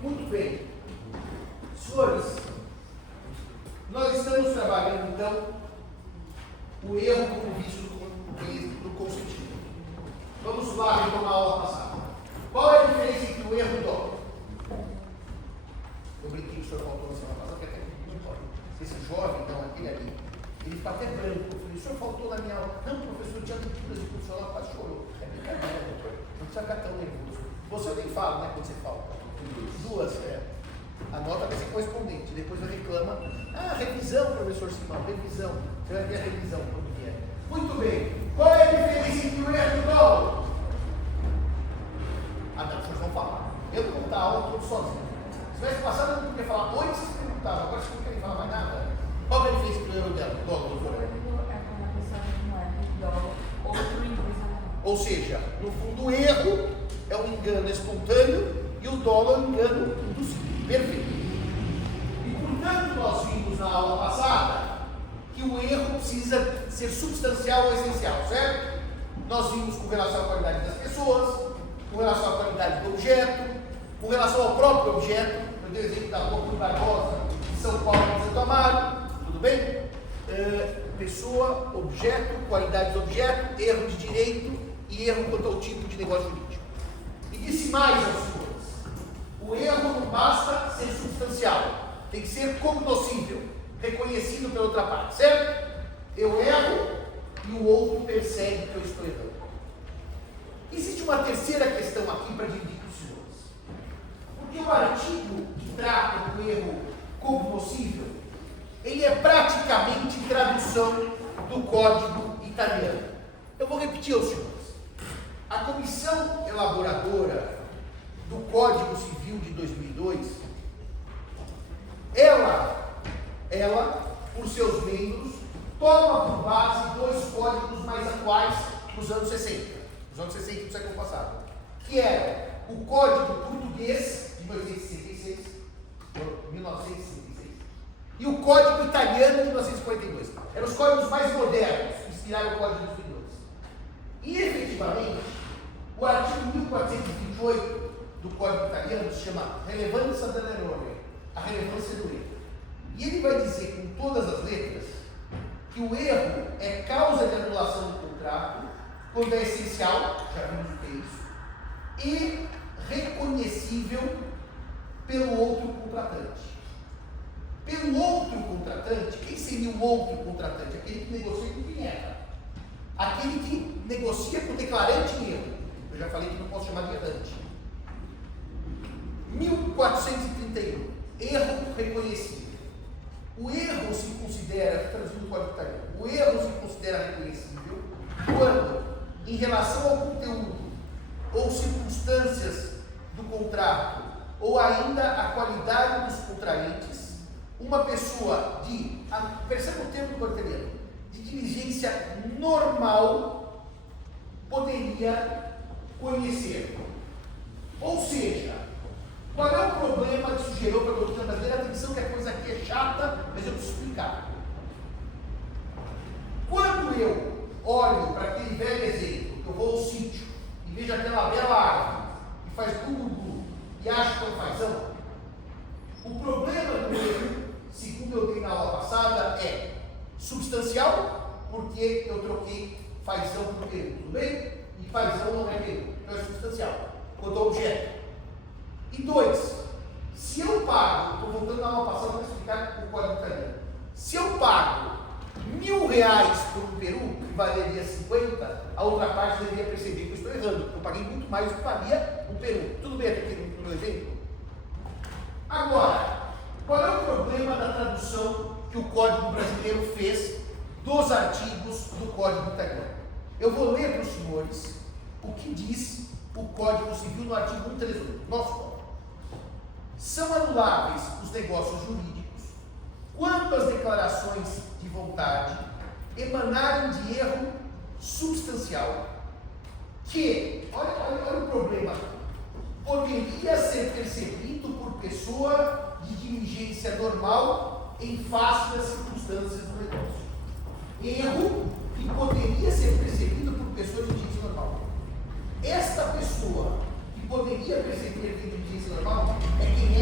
Muito bem. Senhores, nós estamos trabalhando, então, o erro como vício do consentimento. Vamos lá retomar a aula passada. Qual é a diferença entre o erro e o dolo? Eu brinquei que o senhor faltou na semana passada, porque até que não importa. Esse jovem, então, aquele ali, ele fica até branco. Eu falei, o senhor faltou na minha aula. Não, professor, tinha leituras de professor, ela quase chorou. É brincadeira, doutor. Não precisa ficar tão nervoso. Você nem fala, né, quando você falta. Duas, a nota vai ser correspondente. Depois ele reclama. Ah, revisão, professor Simão, revisão. Você vai ver a revisão quando vier. Muito bem. Qual é a diferença entre o erro e o dolo? Ah, não, vocês vão falar. Eu vou contar a aula todo sozinho. Se tivesse passado, eu não podia falar. Antes vocês perguntavam, agora vocês não querem falar mais nada. Qual é a diferença entre o erro e o dolo, doutora? Ou seja, no fundo, o erro é um engano espontâneo e o dolo é um engano induzido. Perfeito. E, portanto, nós vimos na aula passada que o erro precisa ser substancial ou essencial, certo? Nós vimos com relação à qualidade das pessoas, com relação à qualidade do objeto, com relação ao próprio objeto. Eu dei o exemplo da Rua Rui Barbosa, de São Paulo e Santo Amaro, tudo bem? Pessoa, objeto, qualidade do objeto, erro de direito e erro quanto ao tipo de negócio jurídico. E disse mais aos senhores: o erro não basta ser substancial, tem que ser cognoscível, reconhecido pela outra parte, certo? Eu erro e o outro percebe que eu estou errando. Existe uma terceira questão aqui para dividir com os senhores. Porque o artigo que trata do erro cognoscível, ele é praticamente tradução do Código Italiano. Eu vou repetir aos senhores. A comissão elaboradora do Código Civil de 2002, ela, por seus membros, toma por base dois códigos mais atuais dos anos 60. Dos anos 60 do século passado, que era o Código Português de 1966 e o Código Italiano de 1942. Eram os códigos mais modernos que inspiraram o Código de 2002. E, efetivamente, o artigo 1428 do Código Italiano se chama Relevância dell'errore, a relevância do erro. E ele vai dizer com todas as letras que o erro é causa de anulação do contrato quando é essencial, já vimos o que é isso, e reconhecível pelo outro contratante. Pelo outro contratante, quem seria o outro contratante? Aquele que negocia com quem erra. Aquele que negocia com o declarante em erro. Eu já falei que não posso chamar de errante. 1431. Erro reconhecível. O erro se considera, traduzindo o Código Italiano, o erro se considera reconhecível quando, em relação ao conteúdo ou circunstâncias do contrato, ou ainda a qualidade dos contraentes, uma pessoa perceba o termo do Código Italiano, de diligência normal poderia conhecer. Ou seja, qual é o problema que isso gerou para a doutrina brasileira? Atenção que a coisa aqui é chata, mas eu preciso explicar. Quando eu olho para aquele velho exemplo, que eu vou ao sítio e vejo aquela bela árvore que faz glu-glu-glu e acho que é um fazão, o problema do erro, segundo eu dei na aula passada, é substancial, porque eu troquei fazão por peru, tudo bem? E fazão não é peru, então é substancial, quanto ao objeto. E dois, se eu pago, estou voltando na aula passada para explicar o Código Italiano, se eu pago R$1.000 por um peru, que valeria 50, a outra parte deveria perceber que eu estou errando, porque eu paguei muito mais do que valia um peru. Tudo bem até aqui no meu exemplo? Agora, qual é o problema da tradução que o Código Brasileiro fez dos artigos do Código Italiano? Eu vou ler para os senhores o que diz o Código Civil no artigo 138, nosso Código. São anuláveis os negócios jurídicos quando as declarações de vontade emanarem de erro substancial que, olha o problema, poderia ser percebido por pessoa de diligência normal em face das circunstâncias do negócio. Erro que poderia ser percebido por pessoa de diligência normal. Esta pessoa que poderia perceber que diligência normal é quem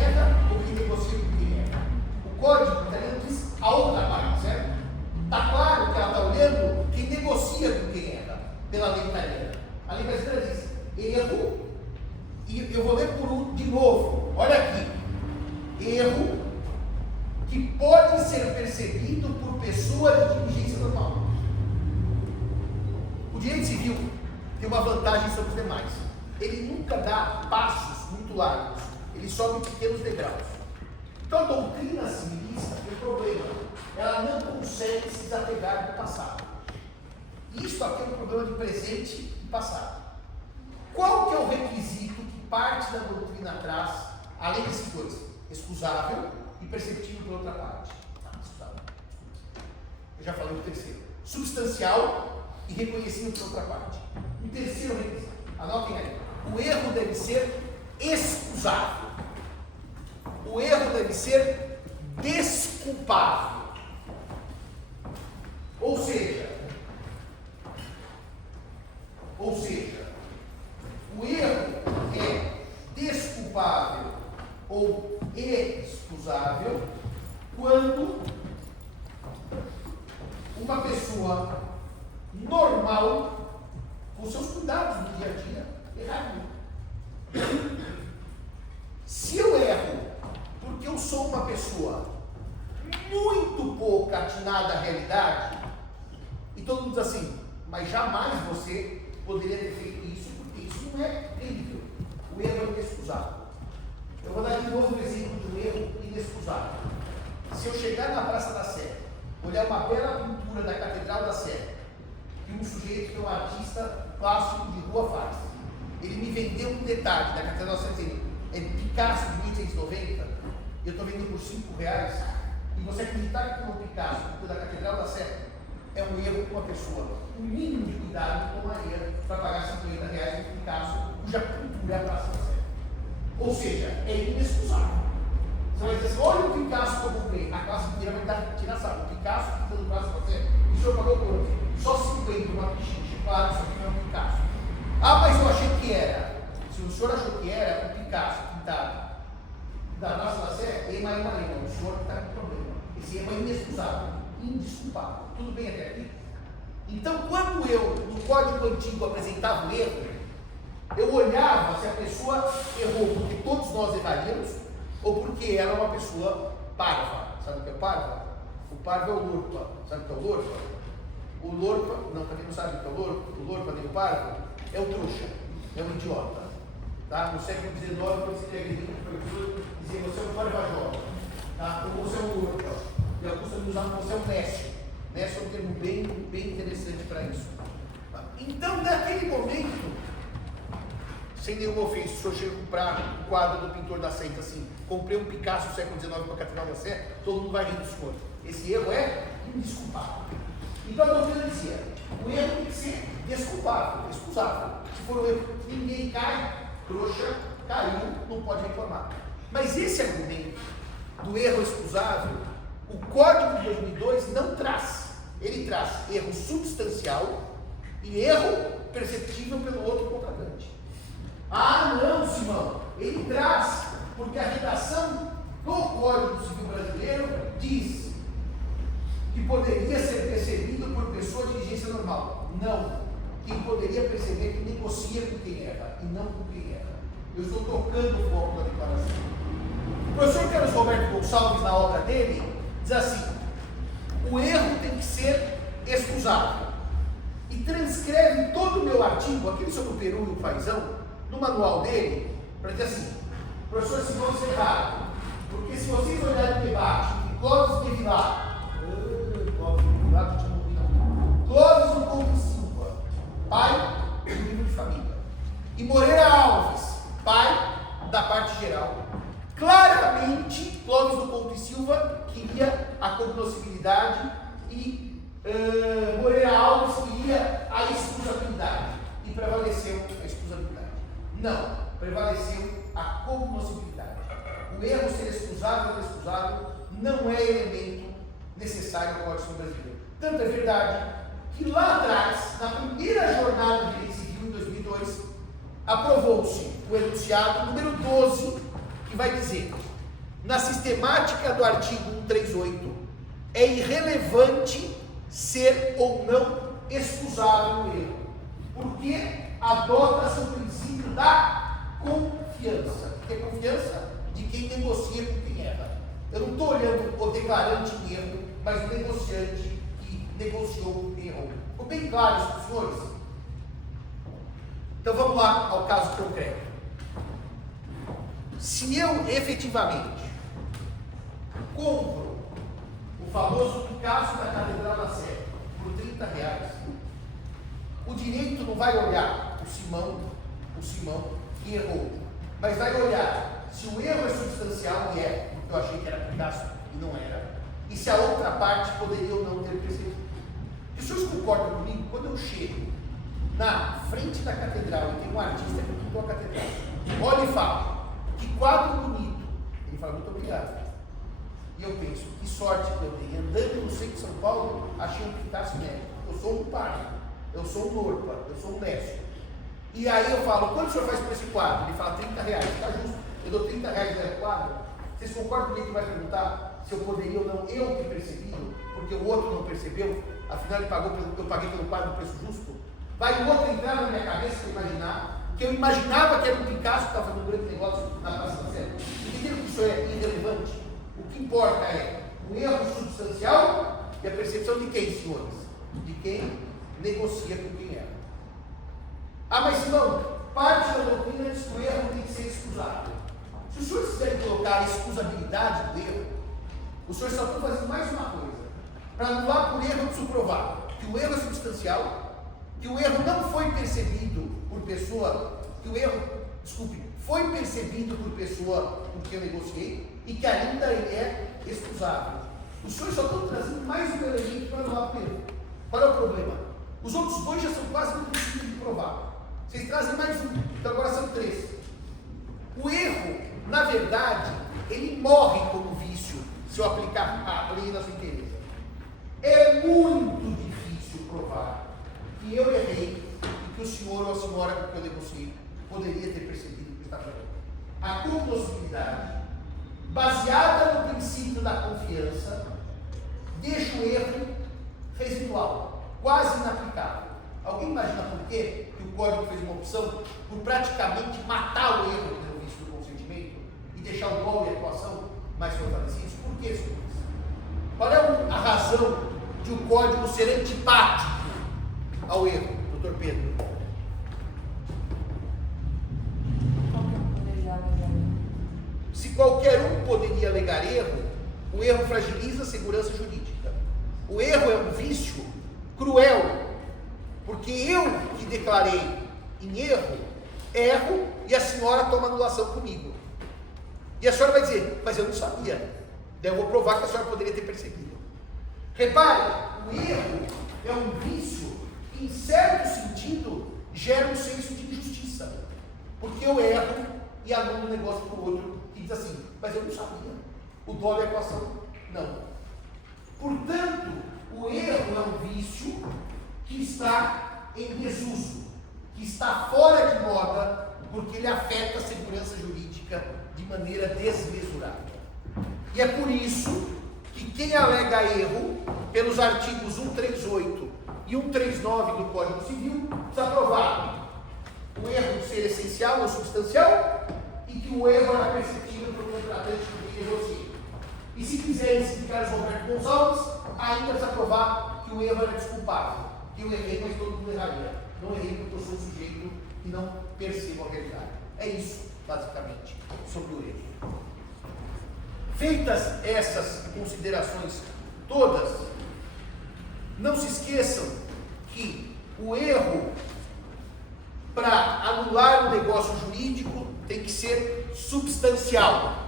erro que pode ser percebido por pessoa de diligência normal. O direito civil tem uma vantagem sobre os demais. Ele nunca dá passos muito largos, ele sobe pequenos degraus. Então a doutrina civilista tem um problema, ela não consegue se desapegar do passado. Isso aqui é um problema de presente e passado. Qual que é o requisito que parte da doutrina traz, além desses dois? Excusável e perceptível por outra parte. Excusável. Eu já falei o terceiro. Substancial e reconhecível por outra parte. O terceiro requisito, anotem aí. O erro deve ser excusável. O erro deve ser desculpável. Ou seja, o erro é desculpável ou excusável quando uma pessoa normal, com seus cuidados no dia a dia, errar. Se eu erro porque eu sou uma pessoa muito pouco atinada à realidade, e todo mundo diz assim, mas jamais você poderia ter feito isso, porque isso não é terrível. O erro é inexcusável. Eu vou dar de novo um exemplo de um erro inexcusável. Se eu chegar na Praça da Sé, olhar uma bela pintura da Catedral da Sé, que um sujeito que é um artista plástico de rua faz, ele me vendeu um detalhe da Catedral da Sé, dizendo, é Picasso de 1890, eu estou vendendo por R$5, e você acreditar que o Picasso, da Catedral da Sé, é um erro com uma pessoa. O mínimo de cuidado não tomaria para pagar R$50 no Picasso, cuja pintura é a Praça da Sé. Ou seja, é inexcusável. Você vai dizer assim, olha o Picasso que eu comprei, a classe inteira vai dar tiração. O Picasso que está no Praça da Sé, e o senhor pagou quanto? Só 50, uma pichincha. Claro, isso aqui não é um Picasso. Ah, mas eu achei que era. Se o senhor achou que era um Picasso pintado da Praça da Sé, ema, o senhor está com problema. Esse ema é inexcusável, indesculpável. Tudo bem até aqui? Então, quando eu, no código antigo, apresentava o erro, eu olhava se a pessoa errou porque todos nós erraríamos, ou porque ela é uma pessoa parva. Sabe o que é parva? O parvo é o lorpa. Sabe o que é o lorpa? O lorpa, não, também não sabe o que é o lorpa? O lorpa nem o parvo é o trouxa, é o idiota. Tá? No século XIX, quando se agrediu o professor, dizia você é um parvajota, tá? Ou você é um lorpa. E alguns também usavam você é um nécio. Nécio é um termo bem interessante para isso. Então, naquele momento, sem nenhuma ofensa, o senhor chega a comprar um quadro do pintor da Sé, assim, comprei um Picasso do século XIX para a Catedral da Sé, todo mundo vai rir do senhor. Esse erro é indesculpável. Então a doutrina dizia, o erro tem que ser desculpável, excusável. Se for um erro, ninguém cai, trouxa, caiu, não pode reclamar. Mas esse argumento do erro excusável, o Código de 2002 não traz. Ele traz erro substancial e erro perceptível pelo outro contratante. Ah, não, Simão, ele traz, porque a redação do Código Civil Brasileiro diz que poderia ser percebido por pessoa de diligência normal. Não. Quem poderia perceber que negocia com quem erra e não com quem erra. Eu estou tocando o foco da declaração. O professor Carlos Roberto Gonçalves, na obra dele, diz assim, o erro tem que ser excusável. E transcreve todo o meu artigo, aquele sobre o Peru e o Paizão, no manual dele, para dizer assim, professor Simão errado, porque se vocês olharem o debate de Clóvis de Vilar, Clóvis do Couto Silva, pai do livro de família, e Moreira Alves, pai da parte geral, claramente Clóvis do Couto Silva queria a cognoscibilidade e Moreira Alves queria a excusabilidade, e prevaleceu a excusabilidade. Não, prevaleceu a cognoscibilidade. O erro ser excusável ou inexcusável não é elemento necessário ao Código Civil Brasileiro. Tanto é verdade que lá atrás, na primeira jornada de direito civil, em 2002, aprovou-se o enunciado número 12, que vai dizer, na sistemática do artigo 138, é irrelevante ser ou não excusável o erro, porque adota-se o princípio da confiança. O que é confiança? de quem negocia com quem erra. Eu não estou olhando o declarante em erro, mas o negociante que negociou com quem errou. Ficou bem claro isso para os senhores? Então vamos lá ao caso concreto. Se eu efetivamente compro o famoso Picasso da Catedral da Sé por R$30, o direito não vai olhar o Simão que errou, mas vai olhar se o erro é substancial, e é, porque eu achei que era Picasso e não era, e se a outra parte poderia ou não ter percebido. Os senhores concordam comigo? Quando eu chego na frente da catedral e tem um artista que pintou a catedral, olha e fala, que quadro bonito, ele fala, muito obrigado. E eu penso, que sorte que eu dei, andando no centro de São Paulo, achei um Picasso médico. Eu sou um pai, eu sou um Norpa, eu sou um Décio. E aí eu falo, quanto o senhor faz por esse quadro? Ele fala, R$30, está justo, eu dou R$30 no quadro. Vocês concordam comigo que vai perguntar se eu poderia ou não, eu que percebi, porque o outro não percebeu, afinal ele pagou, eu paguei pelo quadro no preço justo? Vai o outro entrar na minha cabeça que eu imaginava que era um Picasso que estava fazendo um grande negócio na Praça da Sé. Entenderam que isso é irrelevante? O que importa é o erro substancial e a percepção de quem, senhores? De quem negocia com quem erra. Ah, mas não, parte da doutrina diz que o erro tem que ser excusado. Se os senhores quiserem colocar a excusabilidade do erro, os senhores só estão fazendo mais uma coisa. Para anular por erro, eu preciso provar que o erro é substancial, que o erro não foi percebido por pessoa, foi percebido por pessoa com quem eu negociei e que ainda ele é excusável. Os senhores só estão trazendo mais um elemento para anular o erro. Qual é o problema? Os outros dois já são quase impossíveis de provar. Vocês trazem mais um, então agora são 3. O erro, na verdade, ele morre como vício se eu aplicar a lei na sua inteireza. É muito difícil provar que eu errei e que o senhor ou a senhora com que eu negociei poderia ter percebido o que está fazendo. A cognoscibilidade, baseada no princípio da confiança, deixa o erro residual, quase inaplicável. Alguém imagina por quê que o código fez uma opção por praticamente matar o erro pelo vício do consentimento e deixar o dolo e a equação mais fortalecidos? Por que, senhores? Qual é a razão de o código ser antipático ao erro, doutor Pedro? Se qualquer um poderia alegar erro, o erro fragiliza a segurança jurídica. O erro é um vício cruel, porque eu que declarei em erro e a senhora toma anulação comigo. E a senhora vai dizer, mas eu não sabia. Daí eu vou provar que a senhora poderia ter percebido. Repare, o erro é um vício que, em certo sentido, gera um senso de injustiça. Porque eu erro e anulo um negócio para o outro e diz assim, mas eu não sabia. O dolo e a equação, não. Portanto, o erro é um vício que está em desuso, que está fora de moda, porque ele afeta a segurança jurídica de maneira desmesurada. E é por isso que quem alega erro, pelos artigos 138 e 139 do Código Civil, precisa provar o erro ser essencial ou substancial e que o erro era perceptível pelo contratante que negocia. E se quiser explicar o Roberto Gonçalves, ainda precisa provar que o erro era desculpável, que eu errei, mas todo mundo erraria. Não errei porque eu sou um sujeito que não percebo a realidade. É isso, basicamente, sobre o erro. Feitas essas considerações todas, não se esqueçam que o erro, para anular o negócio jurídico, tem que ser substancial.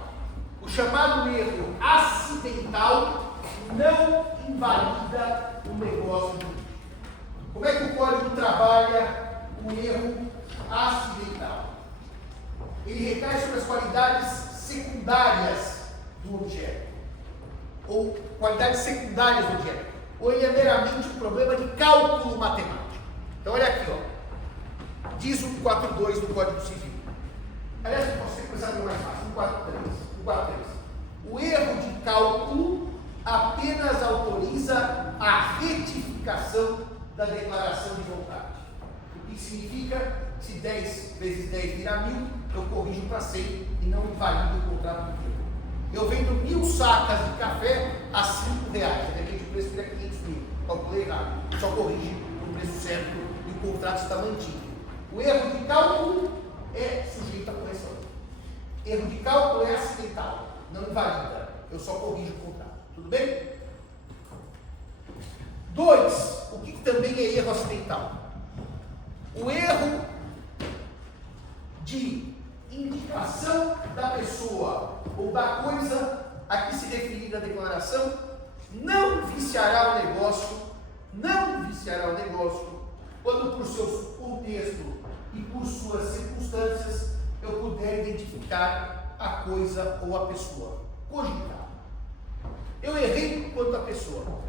O chamado erro acidental não invalida o negócio jurídico. Como é que o Código trabalha o erro acidental? Ele recai sobre as qualidades secundárias do objeto, ou qualidades secundárias do objeto, ou ele é meramente um problema de cálculo matemático. Então olha aqui, ó. Diz o 142 do Código Civil. Aliás, eu posso começar mais fácil, 143. O erro de cálculo apenas autoriza a retificação da declaração de vontade. O que significa, se 10 vezes 10 virar 1000, eu corrijo para 100 e não invalido o contrato sacas de café a R$5. De repente o preço vira 500 mil. Calculei errado. Só corrige o preço certo e o contrato está mantido. O erro de cálculo é sujeito à correção. Erro de cálculo é acidental, não invalida. Eu só corrijo o contrato. Tudo bem? 2. O que também é erro acidental? O erro de indicação da pessoa ou da coisa a que se referir a declaração não viciará o negócio, quando por seu contexto e por suas circunstâncias eu puder identificar a coisa ou a pessoa. Cogitar. Eu errei quanto à pessoa.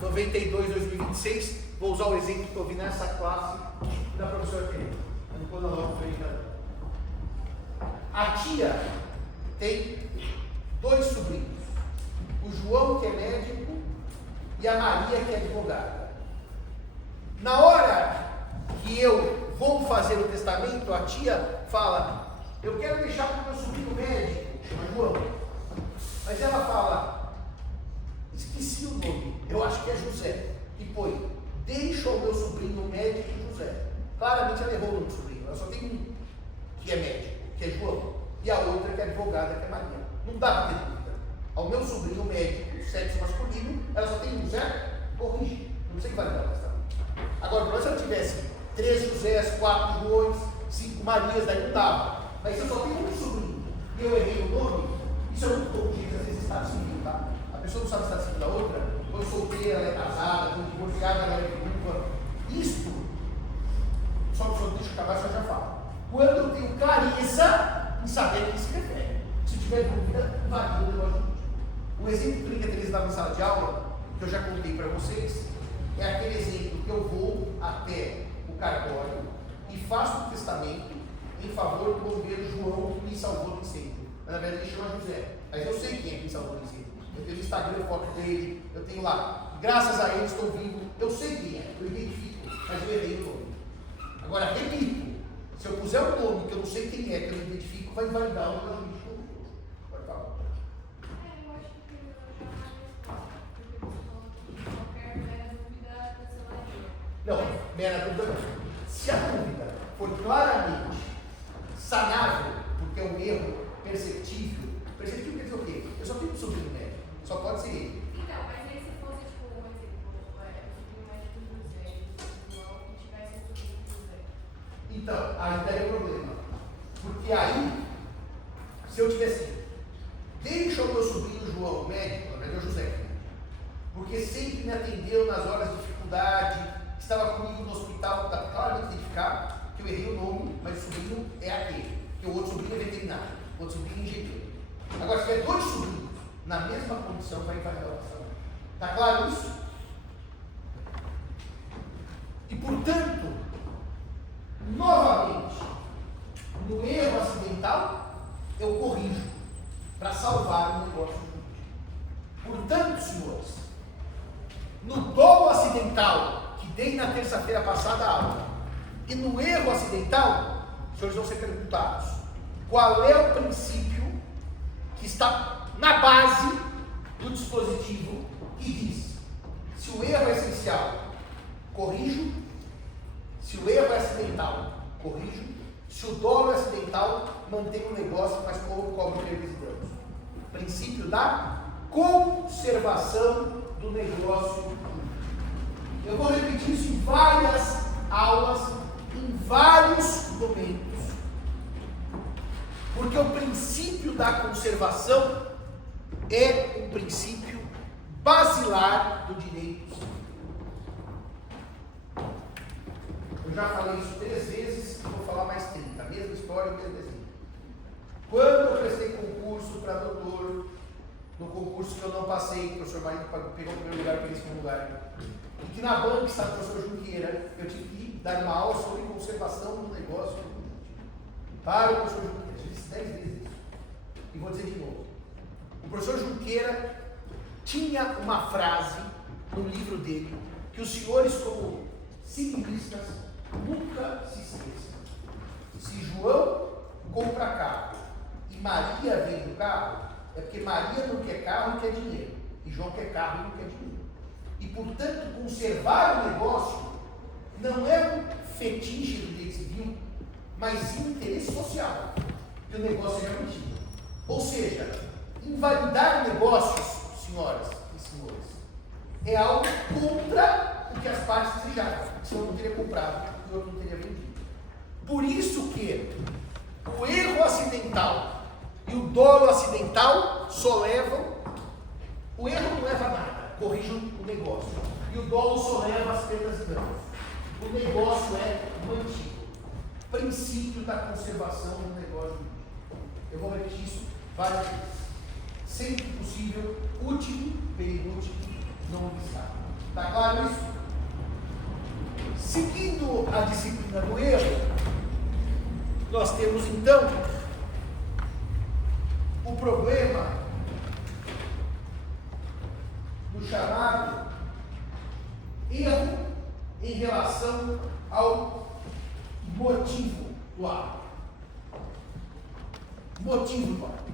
92, 2026, vou usar o exemplo que eu vi nessa classe da professora Tereza. A tia tem 2 sobrinhos, o João, que é médico, e a Maria, que é advogada. Na hora que eu vou fazer o testamento, a tia fala: eu quero deixar para o meu sobrinho médico, chama João. Mas ela fala: esqueci o nome, eu acho que é José. E põe: deixa o meu sobrinho médico José. Claramente ela errou o nome do sobrinho, ela só tem um que é médico, que é João, e a outra que é advogada, que é Maria. Não dá para ter dúvida. Ao meu sobrinho médico, sexo masculino, ela só tem um José, corrige. Não sei que vai dar o testamento. Agora, se ela tivesse 3 Josés, 4 Joões, 5 Marias, daí não dava. Mas se eu só tenho um sobrinho e eu errei o nome, isso é muito comum, gente, às vezes estado civil, tá? A pessoa não sabe o estado civil da outra, quando solteira, ela é casada, quando divorciada, ela é viúva. Isto, só deixa eu acabar, só já falo. Quando eu tenho clareza em saber a quem se refere. Se tiver dúvida, varia o negócio. O exemplo que a Tereza dava em sala de aula, que eu já contei para vocês, é aquele exemplo que eu vou até o cartório e faço o testamento em favor do bombeiro João, que me salvou do incêndio. Na verdade, ele chama José, mas eu sei quem é que me salvou do incêndio. Eu tenho no Instagram foto dele, eu tenho lá. Graças a ele estou vivo, eu sei quem é, eu identifico, mas eu errei o nome. Agora, repito, se eu puser um nome que eu não sei quem é, que eu identifico, vai invalidar o meu juízo. Pode falar. Eu acho que eu já mais porque qualquer mera dúvida cancelaria. Não, mera dúvida não. Se a dúvida for claramente sanável, porque é um erro perceptível quer dizer o quê? Eu só tenho um sobrinho médico, só pode ser ele. Então, mas aí se fosse tipo um exemplo, o sobrinho médico do José, do João, que tivesse um sobrinho do José. Então, aí daí o problema. Porque aí, se eu tivesse, deixa o meu sobrinho João, médico, na verdade é o José, porque sempre me atendeu nas horas de dificuldade, estava comigo no hospital, está claramente identificado que eu errei o nome, mas o sobrinho é aquele, que o outro sobrinho é veterinário, o outro sobrinho é engenheiro. Agora, se tiver 2 sobrinhos na mesma condição, vai invalidar a ação. Está claro isso? E, portanto, novamente, no erro acidental, eu corrijo para salvar o negócio jurídico. Portanto, senhores, no dolo acidental, que dei na terça-feira passada a aula, e no erro acidental, os senhores vão ser perguntados: qual é o princípio que está na base do dispositivo que diz: se o erro é essencial, corrijo; se o erro é acidental, corrijo; se o dolo é acidental, mantenho o negócio, mas cobro prejuízo de danos. Princípio da conservação do negócio. Eu vou repetir isso em várias aulas, em vários momentos, porque o princípio da conservação é um princípio basilar do direito civil. Eu já falei isso 3 vezes e vou falar mais 30, a mesma história, o mesmo exemplo. Quando eu prestei concurso para doutor, no concurso que eu não passei, que o professor Marinho pegou o primeiro lugar, peguei o segundo lugar, e que na banca está o professor Junqueira, eu tive que dar uma aula sobre conservação do negócio para o professor Junqueira. Eu disse 10 vezes isso. E vou dizer de novo. O professor Junqueira tinha uma frase no livro dele que os senhores, como civilistas, nunca se esqueçam. Se João compra carro e Maria vende o carro, É porque Maria não quer carro e quer dinheiro. E João quer carro e não quer dinheiro. E, portanto, conservar o negócio não é um fetiche do direito civil, mas sim um interesse social, que o negócio é garantido. Ou seja, invalidar negócios, senhoras e senhores, é algo contra o que as partes desejavam, senão eu não teria comprado e o outro não teria vendido. Por isso que o erro acidental e o dolo acidental só levam, o erro não leva a nada, corrige o negócio, e o dolo só leva às perdas e danos. O negócio é mantido. Princípio da conservação do negócio. Eu vou repetir isso várias vezes. Sempre que possível, útil, perigútil, não obstáculo. Está claro isso? Seguindo a disciplina do erro, nós temos então o problema do chamado erro em relação ao motivo do ato. Motivo do ato.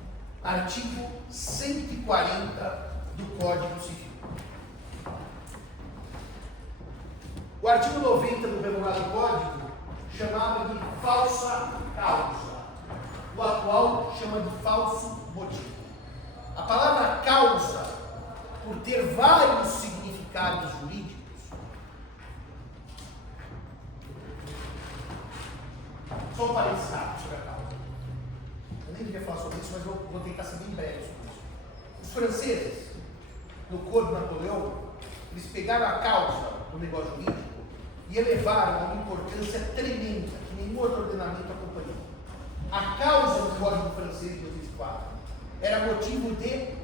Artigo 140 do Código Civil. O artigo 90 do Memorado Código chamava de falsa causa. O atual chama de falso motivo. A palavra causa, por ter vários significados jurídicos, só um parênteses rápido sobre a causa. Eu nem devia falar sobre isso, mas vou tentar ser bem breve sobre isso. Os franceses, no Código Napoleão, eles pegaram a causa do negócio jurídico e elevaram a uma importância tremenda que nenhum outro ordenamento acompanhou. A causa do Código francês de 2004 era motivo de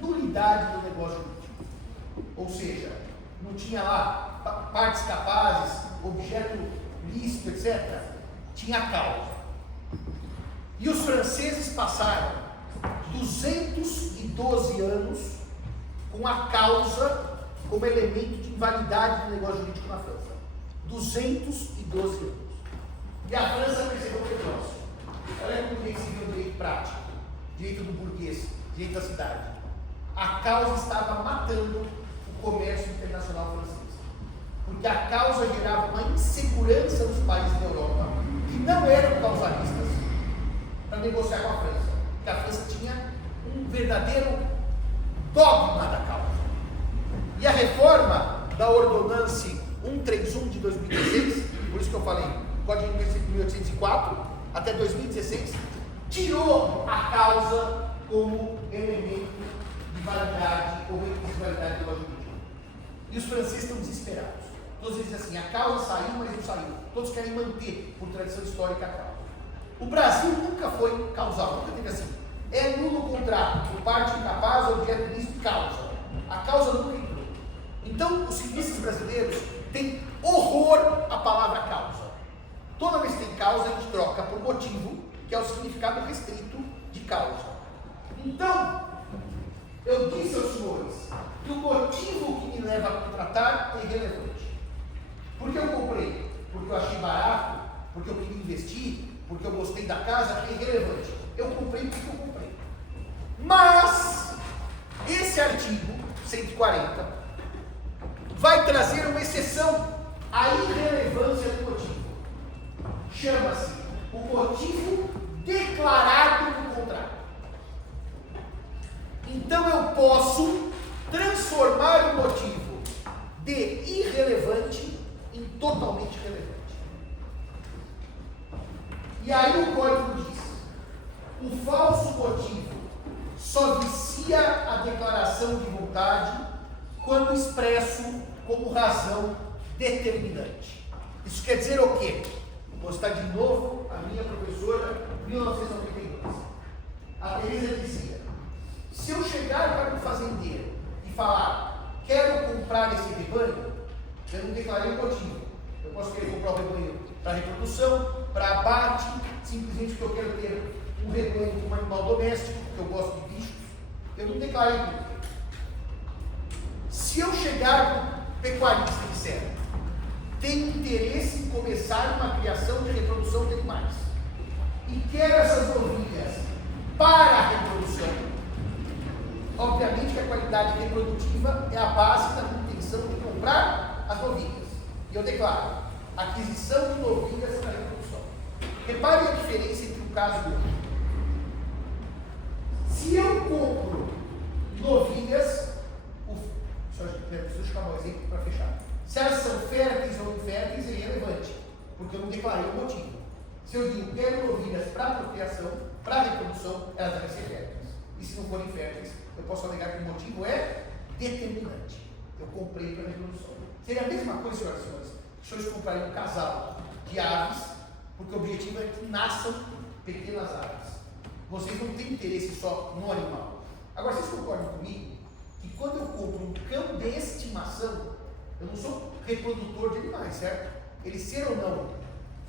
nulidade do negócio jurídico. Ou seja, não tinha lá partes capazes, objeto lícito, etc. Tinha a causa. E os franceses passaram 212 anos com a causa como elemento de invalidade do negócio jurídico na França. 212 anos. E a França percebeu o negócio. Olha como direito civil, direito prático, direito do burguês, direito da cidade. A causa estava matando o comércio internacional francês. Porque a causa gerava uma insegurança nos países da Europa que não eram causalistas para negociar com a França. Porque a França tinha um verdadeiro dogma da causa. E a reforma da Ordonance 131 de 2016, por isso que eu falei, Código de 1804, até 2016, tirou a causa como elemento de validade ou de validade do negócio jurídico. E os franceses estão desesperados. Todos eles dizem assim, a causa saiu, mas não saiu. Todos querem manter, por tradição histórica, a causa. O Brasil nunca foi causal, nunca teve assim. É nulo o contrato, por parte incapaz, objeto lícito, causa. A causa nunca entrou. Então, os civis brasileiros têm horror à palavra causa. Toda vez que tem causa, a gente troca por motivo, que é o significado restrito de causa. Então, eu disse aos senhores que o motivo que me leva a contratar é irrelevante. Por que eu comprei? Porque eu achei barato, porque eu queria investir, porque eu gostei da casa, é irrelevante. Eu comprei porque eu comprei. Mas, esse artigo 140 vai trazer uma exceção à irrelevância do motivo. Chama-se o motivo declarado no contrato. Então eu posso transformar o motivo de irrelevante em totalmente relevante. E aí o código diz: o falso motivo só vicia a declaração de vontade quando expresso como razão determinante. Isso quer dizer o quê? Vou citar de novo a minha professora, 1992. A Teresa dizia: se eu chegar para um fazendeiro e falar, quero comprar esse rebanho, eu não declarei o motivo. Eu posso querer comprar o rebanho para reprodução, para abate, simplesmente porque eu quero ter um rebanho com um animal doméstico, porque eu gosto de bichos. Eu não declarei tudo. Se eu chegar para um pecuarista e disser, tenho interesse em começar uma criação de reprodução de animais e quero essas ovelhas para a reprodução, obviamente que a qualidade reprodutiva é a base da intenção de comprar as novilhas. E eu declaro, aquisição de novilhas para reprodução. Repare a diferença entre o caso do outro. Se eu compro novilhas, deixa eu chamar um exemplo para fechar. Se elas são férteis ou inférteis, é irrelevante, porque eu não declarei o motivo. Se eu digo quero novilhas para procriação, para reprodução, elas devem ser férteis. E se não forem férteis, eu posso alegar que o motivo é determinante. Eu comprei para reprodução. Seria a mesma coisa, senhoras e senhores, se eu comprarem um casal de aves, porque o objetivo é que nasçam pequenas aves. Vocês não têm interesse só no animal. Agora, vocês concordam comigo que quando eu compro um cão de estimação, eu não sou reprodutor de animais, certo? Ele ser ou não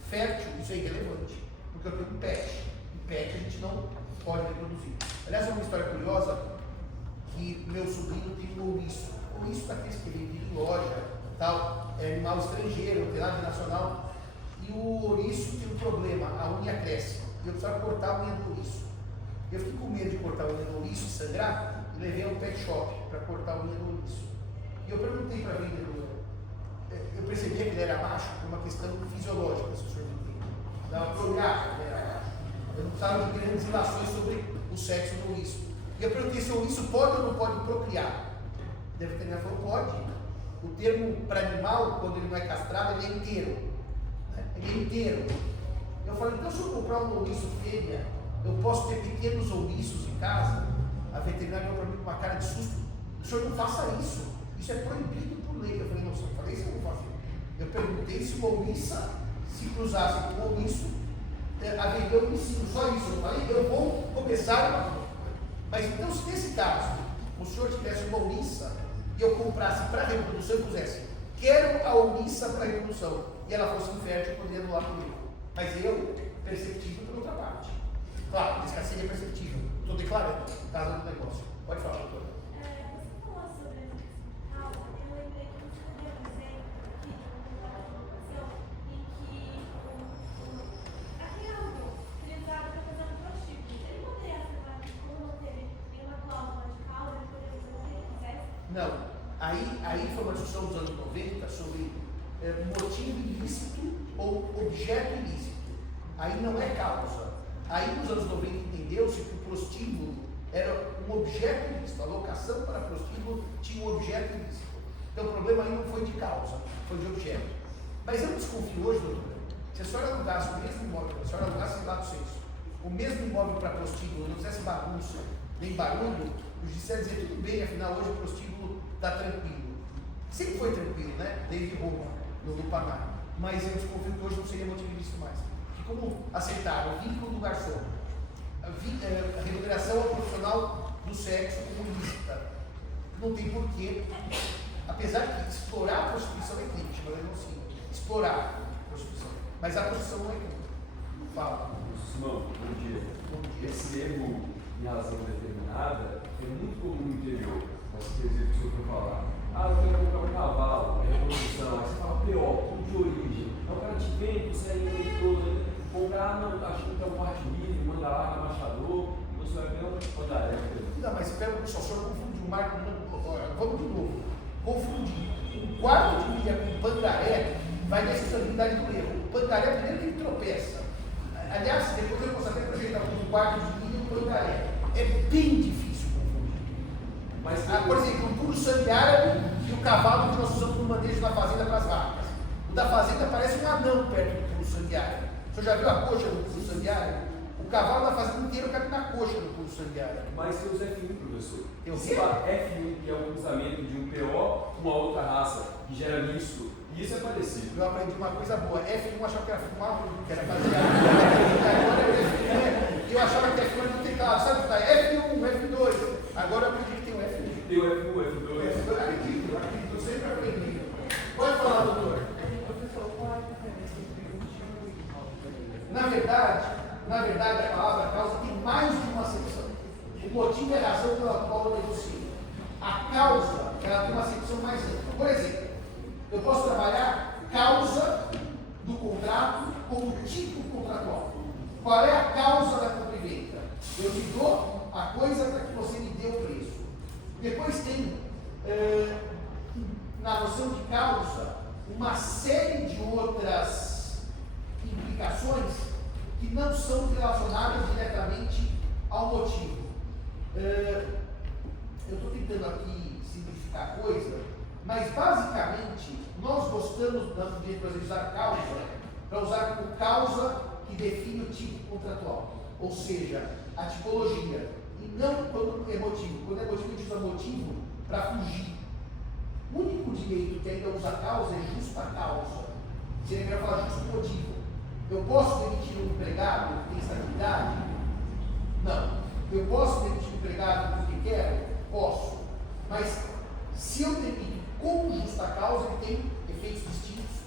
fértil, isso é irrelevante, porque eu tenho um pet. E pet a gente não pode reproduzir. Aliás, é uma história curiosa que meu sobrinho tem um ouriço. O ouriço está aqui escolhido em loja, tal, é animal estrangeiro, não tem nada de nacional. E o ouriço tem um problema, a unha cresce. E eu precisava cortar a unha do ouriço. Eu fiquei com medo de cortar a unha do ouriço e sangrar, e levei ao pet shop para cortar a unha do ouriço. E eu perguntei para a vendedora, eu percebia que ele era macho por uma questão fisiológica, se o senhor me entende. Dava para olhar que ele era macho. Eu não estava de grandes relações sobre o sexo do ouriço. E eu perguntei se o ouriço pode ou não pode procriar. O veterinário falou, pode. O termo para animal, quando ele não é castrado, ele é inteiro. Ele é inteiro. Eu falei, então se eu comprar um ouriço fêmea, eu posso ter pequenos ouriços em casa? A veterinária olhou para mim com uma cara de susto. O senhor não faça isso. Isso é proibido por lei. Eu falei, não, senhor, eu falei isso, eu vou fazer. Eu perguntei se uma ouriça se cruzasse com um ouriço, haveria um ensino, só isso. Eu falei, eu vou começar. Mas então, se nesse caso, o senhor tivesse uma ouriça e eu comprasse para reprodução e pusesse, quero a ouriça para reprodução, e ela fosse infértil, eu poderia anular por ele. Mas eu, perceptível por outra parte. Claro, esse seria perceptível. Estou declarando, no caso do negócio. Pode falar, doutora. Você falou sobre a causa, eu lembrei que você deu um exemplo aqui, em que aquele autor utilizado para fazer um prostíbulo, ele poderia afirmar que, como não teve nenhuma cláusula de causa, ele poderia fazer o que ele quisesse? Não. Aí foi uma discussão dos anos 90 sobre motivo ilícito ou objeto ilícito. Aí não é causa. Aí nos anos 90 entendeu-se que o prostíbulo era um objeto ilícito. A locação para prostíbulo tinha um objeto ilícito. Então o problema aí não foi de causa, foi de objeto. Mas eu desconfio hoje, doutora, se a senhora alugasse o mesmo imóvel, se a senhora alugasse lá do senso, o mesmo imóvel para prostíbulo, não fizesse bagunça, nem barulho, o judiciário dizia tudo bem, afinal hoje o prostíbulo está tranquilo. Sempre foi tranquilo, né? Desde Roma, no Paraná. Mas eu desconfio que hoje não seria motivo ilícito mais. Como aceitaram o vínculo do garçom, a remuneração ao profissional do sexo como ilícita. Não tem porquê, apesar de explorar a prostituição é crime, chama denúncia, explorar a prostituição. Mas a prostituição não é crime. Fala. Simão, bom dia. Bom dia. Esse erro em razão determinada é muito comum no interior. Mas quer dizer que o senhor foi falar, eu quero comprar um cavalo, reprodução, aí você fala PO, ponto de origem. Aí o cara te vem, você aí eleitor, comprar, não, acho que tem um parte livre, manda lá no embaixador, você vai ver onde pode dar. Não, mas espera, só o senhor confundiu o marco. Vamos de novo. Confundir um quarto de milha com pangaré vai na responsabilidade do erro. O pangaré primeiro que ele tropeça. Aliás, depois eu posso até projetar um quarto de milha e um pangaré. É bem difícil confundir. Mas, por exemplo, um puro sangue árabe e o cavalo que nós usamos no manejo da fazenda para as vacas. O da fazenda parece um anão perto do puro sangue árabe. O senhor já viu a coxa do puro sangue árabe? O cavalo da fazenda inteira cabe na coxa do puro sangue árabe. Mas tem os F1, professor. Tem o Você quê? fala F1, que é o cruzamento de um PO com uma outra raça, que gera misto. E isso é parecido. Eu aprendi uma coisa boa. F1 achava que era fumar, que era fazer. Agora é F1. Eu achava que F1 era no teclado. Sabe o que tá? F1, F2. Agora eu aprendi que tem o F1. Tem o F1, F2. Eu acredito. Eu sempre aprendi. Pode falar, doutor. Na verdade, a palavra causa tem mais de uma acepção. O motivo é a razão pela qual eu negocio. A causa, ela tem uma acepção mais ampla. Por exemplo, eu posso trabalhar causa do contrato com o tipo contratual. Qual é a causa da compra e venda? Eu te dou a coisa para que você me dê o preço. Depois tem, na noção de causa, uma série de outras implicações que não são relacionadas diretamente ao motivo. Eu estou tentando aqui simplificar a coisa, mas basicamente nós gostamos de, por exemplo, usar causa para usar como causa que define o tipo contratual, ou seja, a tipologia, e não quando é motivo. Quando é motivo, a gente usa motivo para fugir. O único direito que ainda usa causa é justa causa. Se ele quer falar justo motivo. Eu posso demitir um empregado que tem estabilidade? Não. Eu posso demitir um empregado porque quero? Posso. Mas se eu demito com justa causa, ele tem efeitos distintos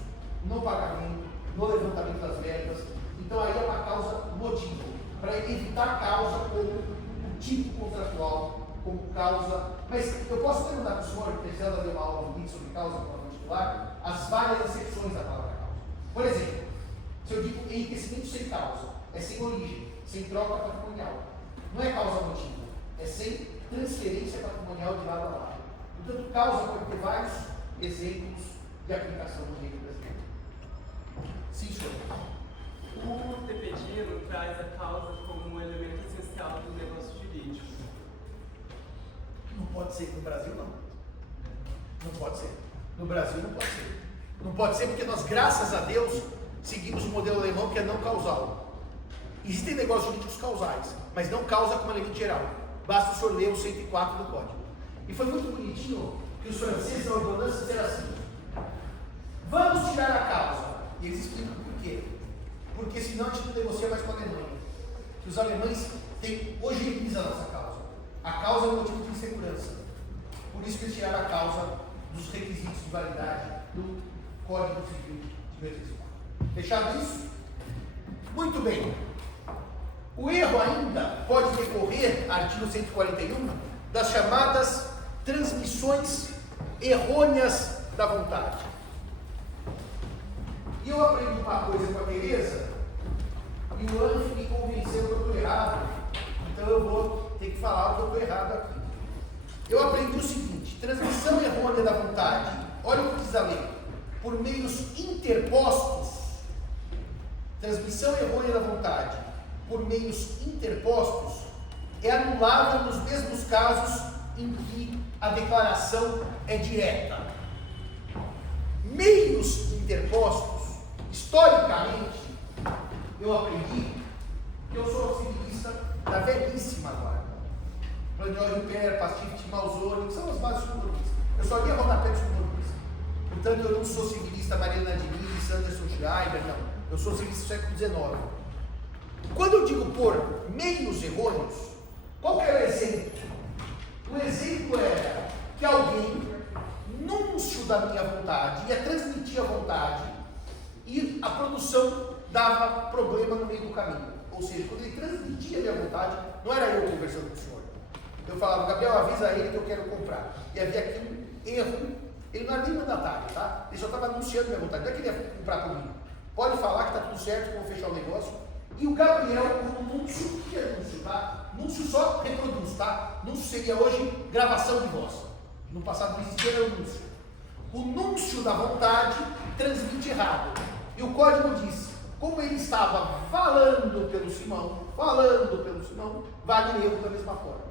no pagamento, no levantamento das verbas. Então aí é uma causa motivo, para evitar a causa como um tipo contratual, como causa. Mas eu posso perguntar para o senhor, que ela deu uma aula no sobre causa para titular, as várias acepções da palavra causa. Por exemplo, se eu digo enriquecimento sem causa, é sem origem, sem troca patrimonial. Não é causa motivo, é sem transferência patrimonial de lado a lado. Portanto, causa pode ter vários exemplos de aplicação no direito brasileiro. Sim, senhor. O TPD traz a causa como um elemento essencial do negócio jurídico. Não pode ser no Brasil, não. Não pode ser. No Brasil não pode ser. Não pode ser porque nós, graças a Deus, seguimos o modelo alemão que é não causal. Existem negócios jurídicos causais, mas não causa como elemento geral. Basta o senhor ler o 104 do Código. E foi muito bonitinho que os franceses na ordenança disseram assim: vamos tirar a causa. E eles explicam por quê. Porque senão a gente não negocia mais com a Alemanha. Que os alemães têm hoje a nossa causa. A causa é um motivo de insegurança. Por isso que eles tiraram a causa dos requisitos de validade do Código Civil de 85. Fechado isso? Muito bem. O erro ainda pode decorrer, artigo 141, das chamadas transmissões errôneas da vontade. E eu aprendi uma coisa com a Tereza, e o Anjo me convenceu que eu estou errado, então eu vou ter que falar o que eu estou errado aqui. Eu aprendi o seguinte: transmissão errônea da vontade, olha o que diz a lei, por meios interpostos, transmissão errônea da vontade, por meios interpostos, é anulável nos mesmos casos em que a declaração é direta. Meios interpostos, historicamente, eu aprendi que eu sou civilista da velhíssima guarda. Planiol Ripper, Pastift, Malzone, que são as bases comunistas. Eu só lia rodapé dos comunistas. Portanto, eu não sou civilista Mariana Diniz, Anderson Schreiber, não. Eu sou civilista do século XIX. Quando eu digo por meios errôneos, qual que era o exemplo? O exemplo era que alguém, núncio da minha vontade, ia transmitir a vontade e a produção dava problema no meio do caminho. Ou seja, quando ele transmitia a minha vontade, não era eu conversando com o senhor. Eu falava: Gabriel, avisa ele que eu quero comprar. E havia aqui um erro. Ele não era nem mandatário, tá? Ele só estava anunciando a minha vontade. Não é que ele ia comprar comigo. Pode falar que está tudo certo, que eu vou fechar o negócio. E o Gabriel, como núncio, o que é núncio, tá? Núncio só reproduz, tá? Núncio seria hoje gravação de voz. No passado não existia, era o núncio. O núncio da vontade transmite errado. E o código diz: como ele estava falando pelo Simão, vale erro da mesma forma.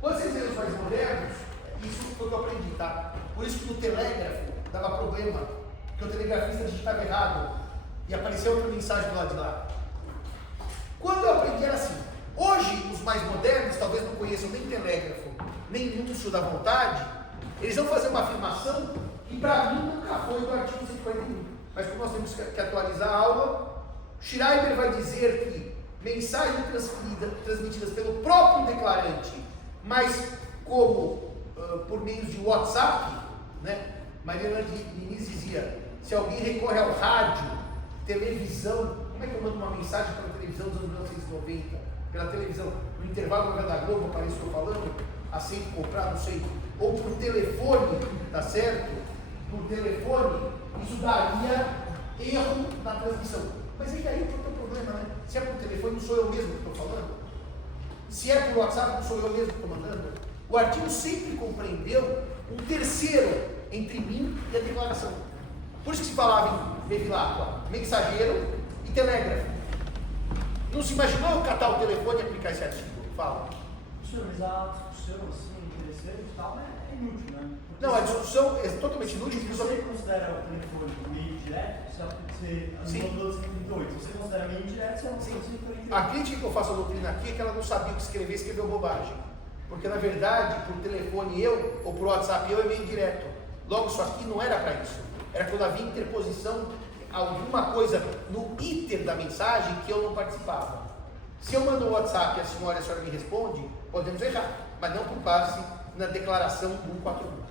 Quando vocês veem os mais modernos, isso foi o que eu aprendi, tá? Por isso que no telégrafo dava problema, porque o telegrafista digitava errado e apareceu outra mensagem do lado de lá. Quando eu aprendi era assim. Hoje, os mais modernos, talvez não conheçam nem telégrafo, nem núncio da vontade, eles vão fazer uma afirmação que para mim nunca foi do artigo 141. Mas como nós temos que atualizar a aula, Schreiber vai dizer que mensagens transmitidas pelo próprio declarante, mas como por meio de WhatsApp, né? Mariana Diniz dizia: se alguém recorre ao rádio, televisão, como é que eu mando uma mensagem pela televisão dos anos 1990? Pela televisão, no intervalo da Globo, para isso que eu estou falando, aceito comprar, não sei, ou por telefone, tá certo? Por telefone, isso daria erro na transmissão. Mas é que aí não tem problema, né? Se é por telefone, não sou eu mesmo que estou falando. Se é por WhatsApp, não sou eu mesmo que estou mandando. O artigo sempre compreendeu um terceiro entre mim e a declaração. Por isso que se falava em Bevilacqua, mensageiro e telégrafo. Não se imaginou eu catar o telefone e aplicar esse artigo? Fala. Senhor, mas a discussão assim, interessante e tal, é inútil, né? Porque Não, a discussão é totalmente inútil. se você considera o telefone meio direto, você mandou 138. Se você considera meio direto, você não tem 138. A crítica que eu faço à doutrina aqui é que ela não sabia o que escrever, escreveu bobagem. Porque na verdade, por telefone eu, ou por WhatsApp eu, é meio direto. Logo, isso aqui não era para isso. Era quando havia interposição, alguma coisa no íter da mensagem que eu não participava. Se eu mando um WhatsApp e a senhora me responde, podemos errar, mas não com base na declaração 141.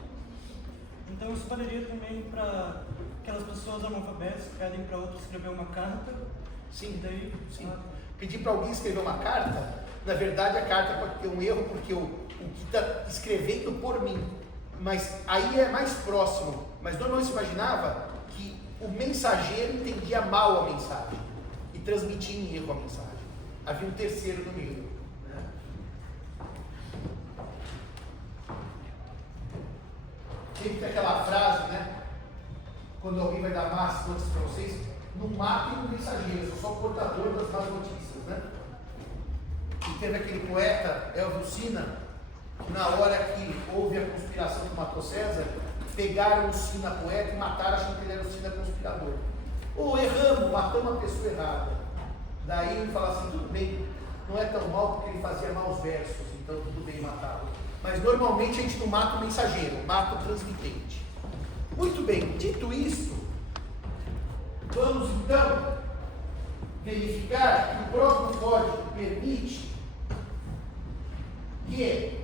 Então isso valeria também para aquelas pessoas analfabetas que pedem para outros escrever uma carta? Sim, daí, sim. Pedir para alguém escrever uma carta, na verdade a carta pode ter um erro, porque o que está escrevendo por mim, mas aí é mais próximo. Mas normalmente se imaginava que o mensageiro entendia mal a mensagem e transmitia em erro a mensagem. Havia um terceiro no meio. Né? Sempre tem aquela frase, né? Quando alguém vai dar más notícias para vocês, não matem o mensageiro, eu sou só o portador das más notícias, né? E teve aquele poeta, Elvio Sina, que na hora que houve a conspiração que matou César, pegaram o Sina poeta e mataram, achando que ele era o Sina conspirador. Ou erramos, matamos a pessoa errada. Daí ele fala assim, tudo bem, não é tão mal porque ele fazia maus versos, então tudo bem matá-lo. Mas normalmente a gente não mata o mensageiro, mata o transmitente. Muito bem, dito isto, vamos então verificar que o próprio código permite que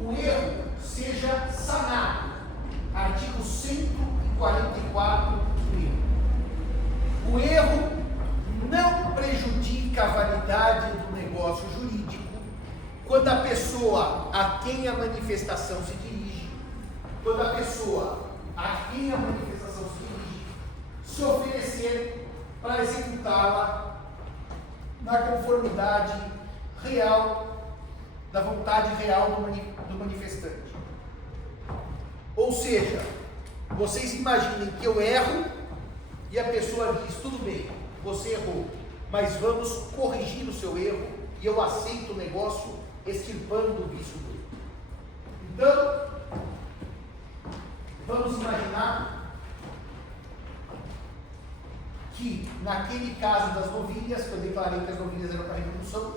o erro seja sanado. Artigo 144 do erro. O erro não prejudica a validade do negócio jurídico quando a pessoa a quem a manifestação se dirige, quando a pessoa a quem a manifestação se dirige, se oferecer para executá-la na conformidade real, da vontade real do manifestante. Ou seja, vocês imaginem que eu erro e a pessoa diz, tudo bem, você errou, mas vamos corrigir o seu erro e eu aceito o negócio extirpando o vício dele. Então, vamos imaginar que naquele caso das novilhas, que eu declarei que as novilhas eram para reprodução,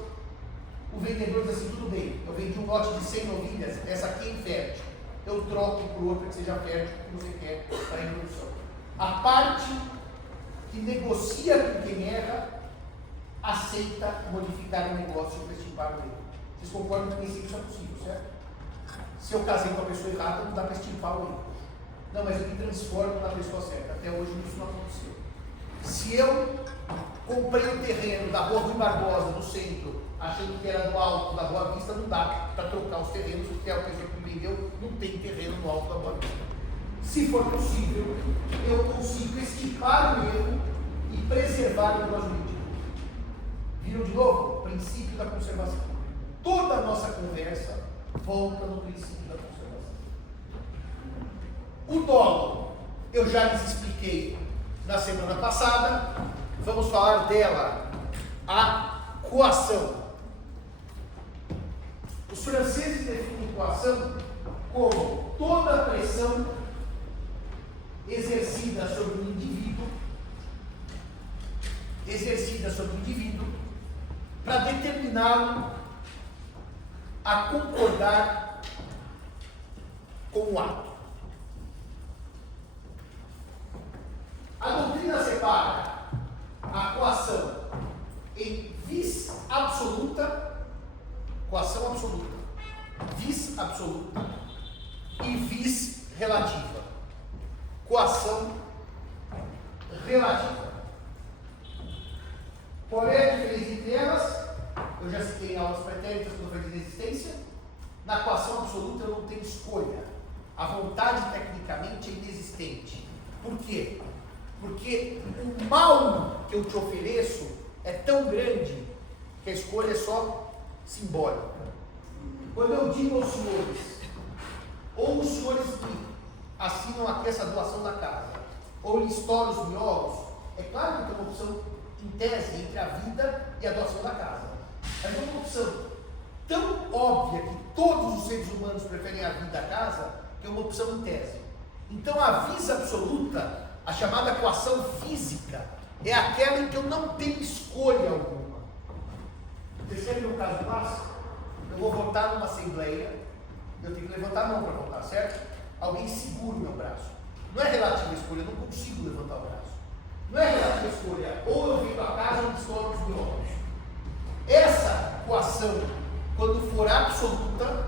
o vendedor diz assim, tudo bem, eu vendi um lote de 100 novilhas, essa aqui é infértil, eu troco por outra que seja fértil, que você quer para reprodução. A parte que negocia com quem erra, aceita modificar o negócio para extirpar o erro. Vocês concordam que nem sempre isso é possível, certo? Se eu casei com a pessoa errada, não dá para extirpar o erro. Não, mas eu me transformo na pessoa certa. Até hoje isso não aconteceu. Se eu comprei o terreno da Rua Rui Barbosa, no centro, achando que era do alto da Boa Vista, não dá para trocar os terrenos, porque a pessoa que me vendeu não tem terreno no alto da Boa Vista. Se for possível, eu consigo extirpar o erro e preservar o negócio jurídico. Viram de novo? O princípio da conservação. Toda a nossa conversa volta no princípio da conservação. O dolo, eu já lhes expliquei na semana passada, vamos falar dela, a coação. Os franceses definem coação como toda pressão exercida sobre o indivíduo, para determiná-lo a concordar com o ato. A doutrina separa a coação em vis absoluta, coação absoluta, vis absoluta e vis relativa. Coação relativa. Qual é a diferença entre elas? Eu já citei em aulas pretéritas quando eu falei de resistência. Na coação absoluta eu não tenho escolha. A vontade tecnicamente é inexistente. Por quê? Porque o mal que eu te ofereço é tão grande que a escolha é só simbólica. Quando eu digo aos senhores, ou os senhores que assinam aqui essa doação da casa, ou lhe estouram os miolos, é claro que tem uma opção em tese entre a vida e a doação da casa. Mas é uma opção tão óbvia que todos os seres humanos preferem a vida à casa, que é uma opção em tese. Então a vis absoluta, a chamada coação física, é aquela em que eu não tenho escolha alguma. Vocês querem um caso clássico? Eu vou votar numa assembleia, eu tenho que levantar a mão para votar, certo? Alguém segura o meu braço. Não é relativa escolha, eu não consigo levantar o braço. Não é relativa escolha, ou eu venho a casa ou estouro os miolos. Essa coação, quando for absoluta,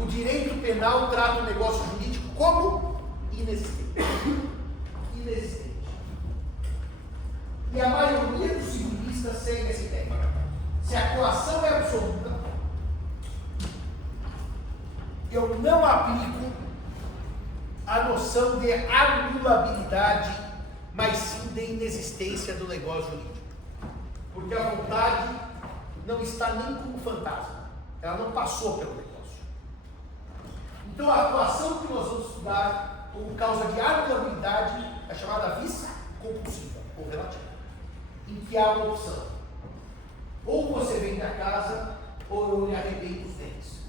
o direito penal trata o negócio jurídico como inexistente. Inexistente. E a maioria dos civilistas segue essa ideia. Se a coação é absoluta, eu não aplico a noção de anulabilidade, mas sim de inexistência do negócio jurídico. Porque a vontade não está nem como fantasma, ela não passou pelo negócio. Então a atuação que nós vamos estudar como causa de anulabilidade é chamada vis compulsiva ou relativa, em que há uma opção: ou você vende a casa, ou eu lhe arrebento os dentes.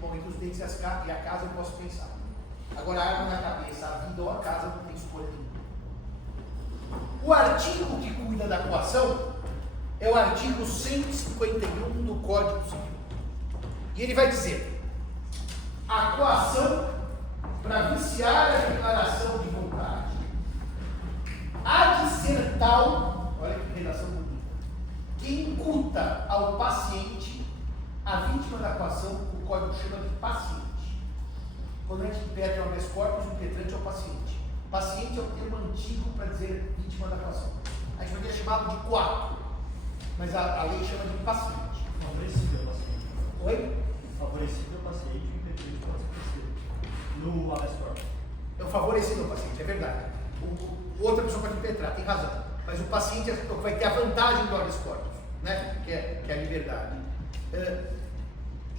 Bom, entre os dentes e a casa eu posso pensar. Agora a arma na cabeça, a vida ou a casa, não tem escolha nenhuma. O artigo que cuida da coação é o artigo 151 do Código Civil. E ele vai dizer: a coação para viciar a declaração de vontade há de ser tal, olha que redação bonita, que incuta ao paciente a vítima da coação, o código chama de paciente. Quando a gente impetra o habeas corpus, o impetrante é o paciente. Paciente é o termo antigo para dizer vítima da coação. A gente poderia chamá-lo de coato, mas a lei chama de paciente. Favorecido ao paciente. Oi? Favorecido ao paciente, o impedido pode ser no habeas corpus. É o favorecido ao paciente, é verdade. Outra pessoa pode impetrar, tem razão. Mas o paciente vai ter a vantagem do habeas corpus, né? que é a liberdade.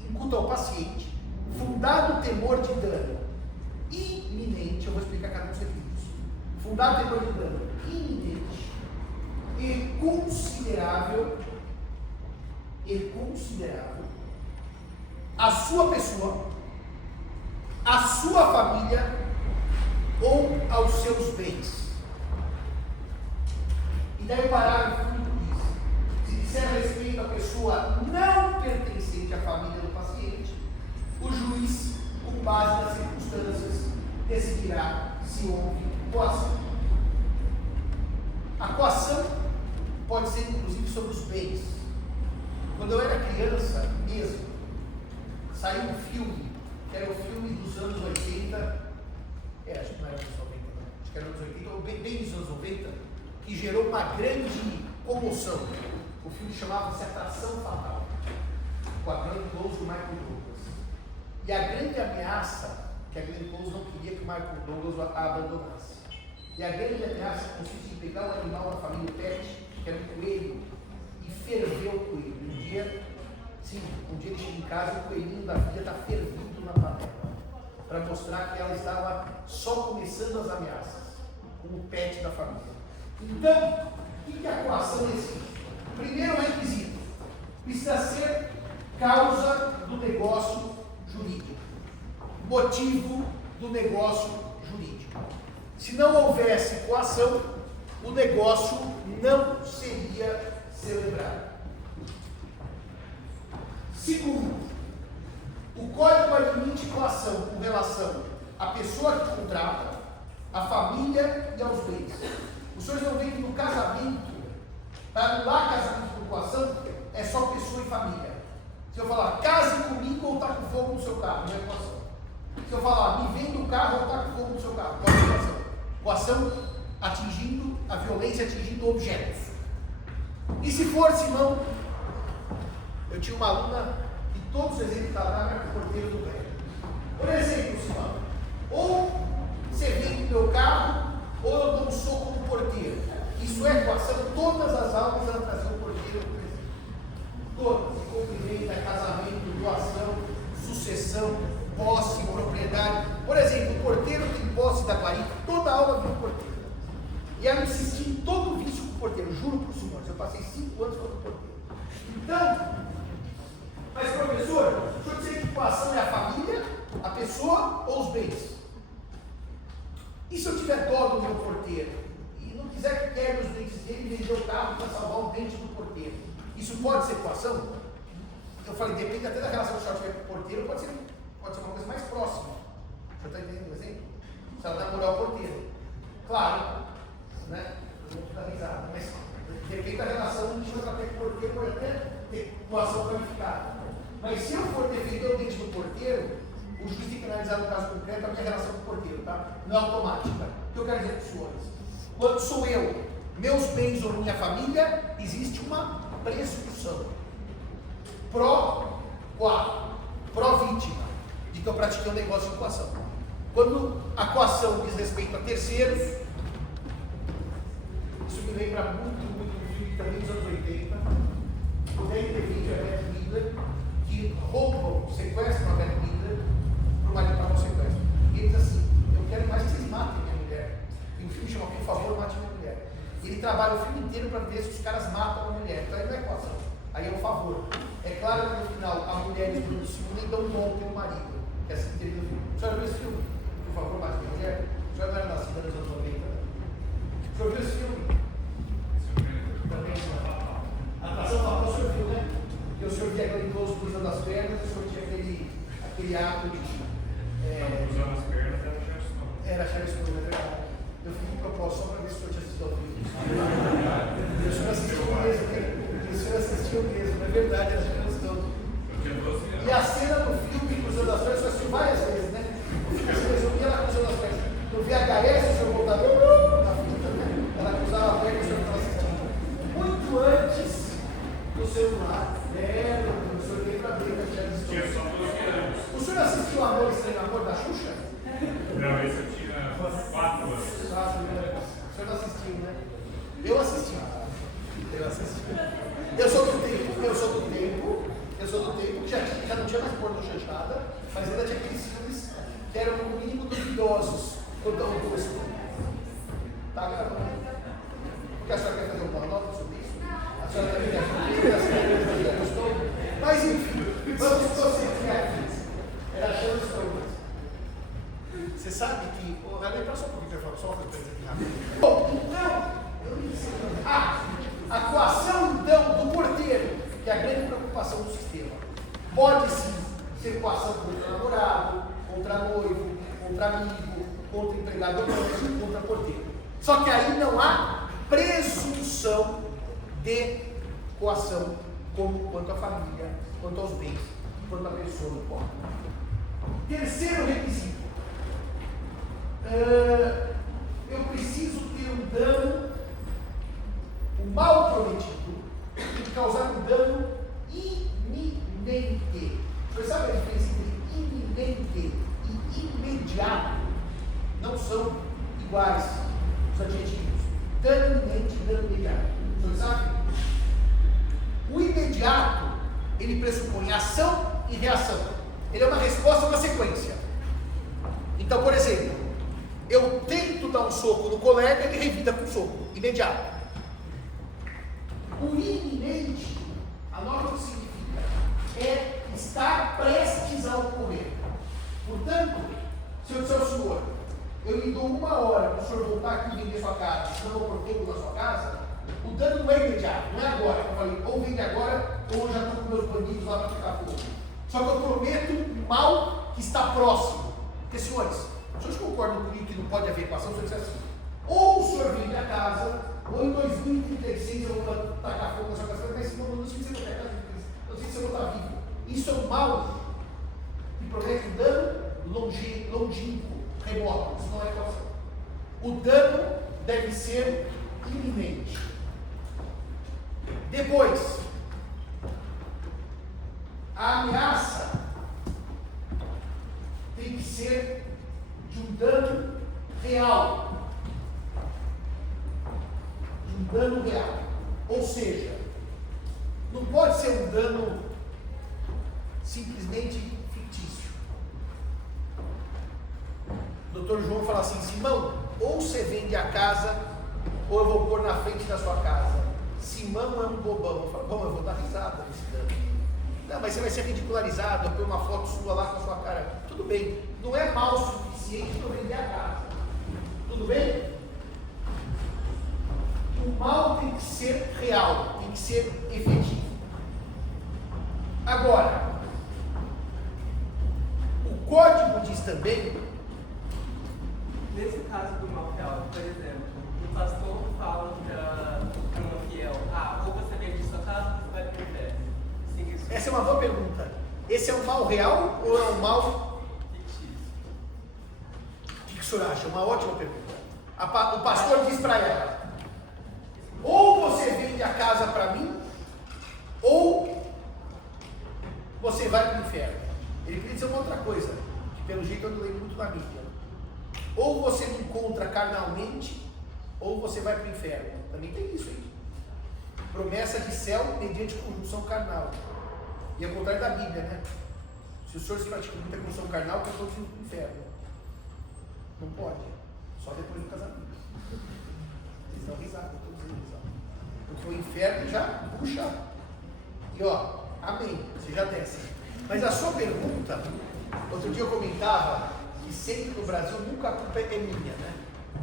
Incuta ao paciente, fundado o temor de dano iminente, eu vou explicar cada um dos requisitos. Fundado o temor de dano iminente e considerável a sua pessoa, a sua família ou aos seus bens. E daí o parágrafo diz: se disser respeito à pessoa não pertencente à família do paciente, o juiz, com base nas circunstâncias, decidirá se houve coação. A coação pode ser inclusive sobre os bens. Quando eu era criança mesmo, saiu um filme, que era o filme dos anos 80, acho que não era dos 90, não, acho que era dos 80, ou bem dos anos 90, que gerou uma grande comoção. O filme chamava-se Atração Fatal, com a Glenn Close e o Michael Douglas. E a grande ameaça, que a Glenn Close não queria que o Michael Douglas a abandonasse. E a grande ameaça consiste em pegar o animal da família Pet, que era um coelho, e ferver o coelho. Um dia ele chega em casa e o coelhinho da filha está fervido na panela, para mostrar que ela estava só começando as ameaças, como pet da família. Então, o que a coação decide? Primeiro requisito: precisa ser causa do negócio jurídico, motivo do negócio jurídico. Se não houvesse coação, o negócio não seria celebrado. Segundo, o código admite coação com relação à pessoa que contrata, à família e aos bens. Os senhores vão ver que no casamento, para anular casamento por coação, é só pessoa e família. Se eu falar, case comigo ou taca fogo no seu carro, não é coação. Se eu falar, me venda o carro ou taca fogo no seu carro, não é coação. Coação atingindo, a violência atingindo objetos. E se for, Simão, eu tinha uma aluna e todos os exemplos da dama eram porteiro do velho. Por exemplo, Simão, ou você vende o meu carro, ou eu dou um soco no porteiro. Isso é coação. Todas as aulas ela trazia o porteiro presente. Todas. Cumprimento, casamento, doação, possessão, posse, propriedade. Por exemplo, o porteiro tem posse da guarita, toda aula vem o porteiro. E ela insistia em todo o vício com o porteiro, juro para os senhores, eu passei 5 anos com o porteiro. Então, mas professor, deixa eu dizer que equação é a família, a pessoa ou os bens? E se eu tiver dó do meu porteiro e não quiser que quebre os dentes dele e vender o carro para salvar o dente do porteiro, isso pode ser equação? Eu falei, depende até da relação que o senhor tiver com o porteiro, pode ser uma coisa mais próxima. O senhor está entendendo o exemplo? Se ela namorar o porteiro. Claro, né? Eu vou dar risada, mas depende da relação íntima que ela tem com o porteiro, pode até ter equação qualificada. Mas se eu for defender o dente do porteiro, o juiz tem que analisar no caso concreto a minha relação com o porteiro, tá? Não é automática. O que eu quero dizer para os senhores? Quando sou eu, meus bens ou minha família, existe uma presunção. Pró-vítima, de que eu pratiquei um negócio de coação. Quando a coação diz respeito a terceiros, isso me lembra muito um filme também dos anos 80, o David e a Beth Midler, que roubam, sequestram a Beth Midler para o marido para não sequestro. E ele diz assim, eu quero mais que vocês matem minha mulher. E o filme chama, por favor, mate minha mulher. E ele trabalha o filme inteiro para ver se os caras matam a mulher. Então aí não é coação, aí é um favor. É claro que no final a mulher e os donos se dão um golpe no marido, que é assim que ele viu o filme. A senhora viu esse filme? Por favor, mate minha mulher. A senhora não era nascida nos anos 90. O senhor viu esse filme? Também a atração falou, o senhor viu, né? Porque o senhor via aquele idoso cruzando as pernas, o senhor tinha aquele ato de. Cruzando as pernas era Sharon Stone, é verdade. Eu fiz um propósito só para ver se o senhor tinha assistido ao filme. O senhor assistiu mesmo, né? O senhor assistiu mesmo, é verdade, era Sharon Stone. E a cena do filme cruzando as pernas, o senhor assistiu várias vezes, né? O filme se resumia ela cruzando as pernas. No VHS, o senhor voltava na fita, né? Ela cruzava a perna e o senhor estava assistindo. Muito antes do celular, o senhor veio para ver que a Sharon Stone. O senhor assistiu Amor Estranho Amor da Xuxa? Não, esse eu tinha 4 anos. O senhor não assistiu, né? Eu assisti. Eu sou do tempo, já não tinha mais porno chanchada, mas ainda tinha aqueles filmes que eram no mínimo duvidosos quanto ao gosto. Tá gravando? Porque a senhora quer fazer uma nota sobre isso? A senhora quer gostou? Mas enfim, vamos prosseguir aqui. Era Sharon Stone. Você sabe que. Vai lembrar só um pouquinho, pessoal, só uma coisa aqui rápido. Bom, então, a coação então do porteiro, que é a grande preocupação do sistema, pode sim ser coação contra namorado, contra noivo, contra amigo, contra empregado doméstico, contra porteiro. Só que aí não há presunção de coação quanto à família, quanto aos bens, quanto à pessoa no corpo. Terceiro requisito. Eu preciso ter um dano, um mal prometido, tem que causar um dano iminente. Você sabe a diferença entre iminente e imediato? Não são iguais os adjetivos. Dano iminente e dano imediato. Você sabe? O imediato, ele pressupõe ação e reação. Ele é uma resposta a uma sequência. Então, por exemplo, eu tento dar um soco no colega, ele revida com soco, imediato. O iminente, a norma que significa, é estar prestes a ocorrer. Portanto, se eu disser ao senhor, eu lhe dou 1 hora para o senhor voltar aqui e vender sua casa, senão eu vou fogo na sua casa, o dano não é imediato, não é agora. Eu falei, ou vende agora, ou eu já estou com meus bandidos lá para ficar fogo. Só que eu prometo um mal que está próximo. Porque, senhores, vocês concordam comigo que não pode haver equação se eu disser assim? Ou o senhor vende a casa, ou em 2036 eu vou tacar fogo na sua casa, mas não sei se você vai casa, não sei se eu vou estar vivo. Isso é um mal que promete um dano longínquo, remoto. Isso não é equação. O dano deve ser iminente. Depois, a ameaça tem que ser de um dano real. De um dano real. Ou seja, não pode ser um dano simplesmente fictício. Doutor João fala assim: Simão, ou você vende a casa, ou eu vou pôr na frente da sua casa. Simão é um bobão. Eu falo: bom, eu vou dar risada nesse dano. Não, mas você vai ser ridicularizado, eu pôr uma foto sua lá com a sua cara. Tudo bem, não é mal o suficiente para vender a casa. Tudo bem? O mal tem que ser real, tem que ser efetivo. Agora, o código diz também. Nesse caso do mal real, por exemplo, o pastor fala para uma fiel: ou você vende sua casa, ou você vai para o inferno. Essa é uma boa pergunta. Esse é um mal real ou é um mal fictício? O que o senhor acha? Uma ótima pergunta. O pastor diz para ela: ou você vende a casa para mim, ou você vai para o inferno. Ele queria dizer uma outra coisa, que pelo jeito eu não leio muito na Bíblia. Ou você me encontra carnalmente, ou você vai para o inferno. Também tem isso aí. Promessa de céu mediante conjunção carnal. E ao contrário da Bíblia, né? Se o senhor se pratica muita conjunção carnal, que eu estou indo para o inferno. Não pode. Só depois do casamento. Eles dão risada, todos eles. Porque o inferno já puxa. E ó, amém. Você já desce. Mas a sua pergunta, outro dia eu comentava que sempre no Brasil nunca a culpa é minha, né?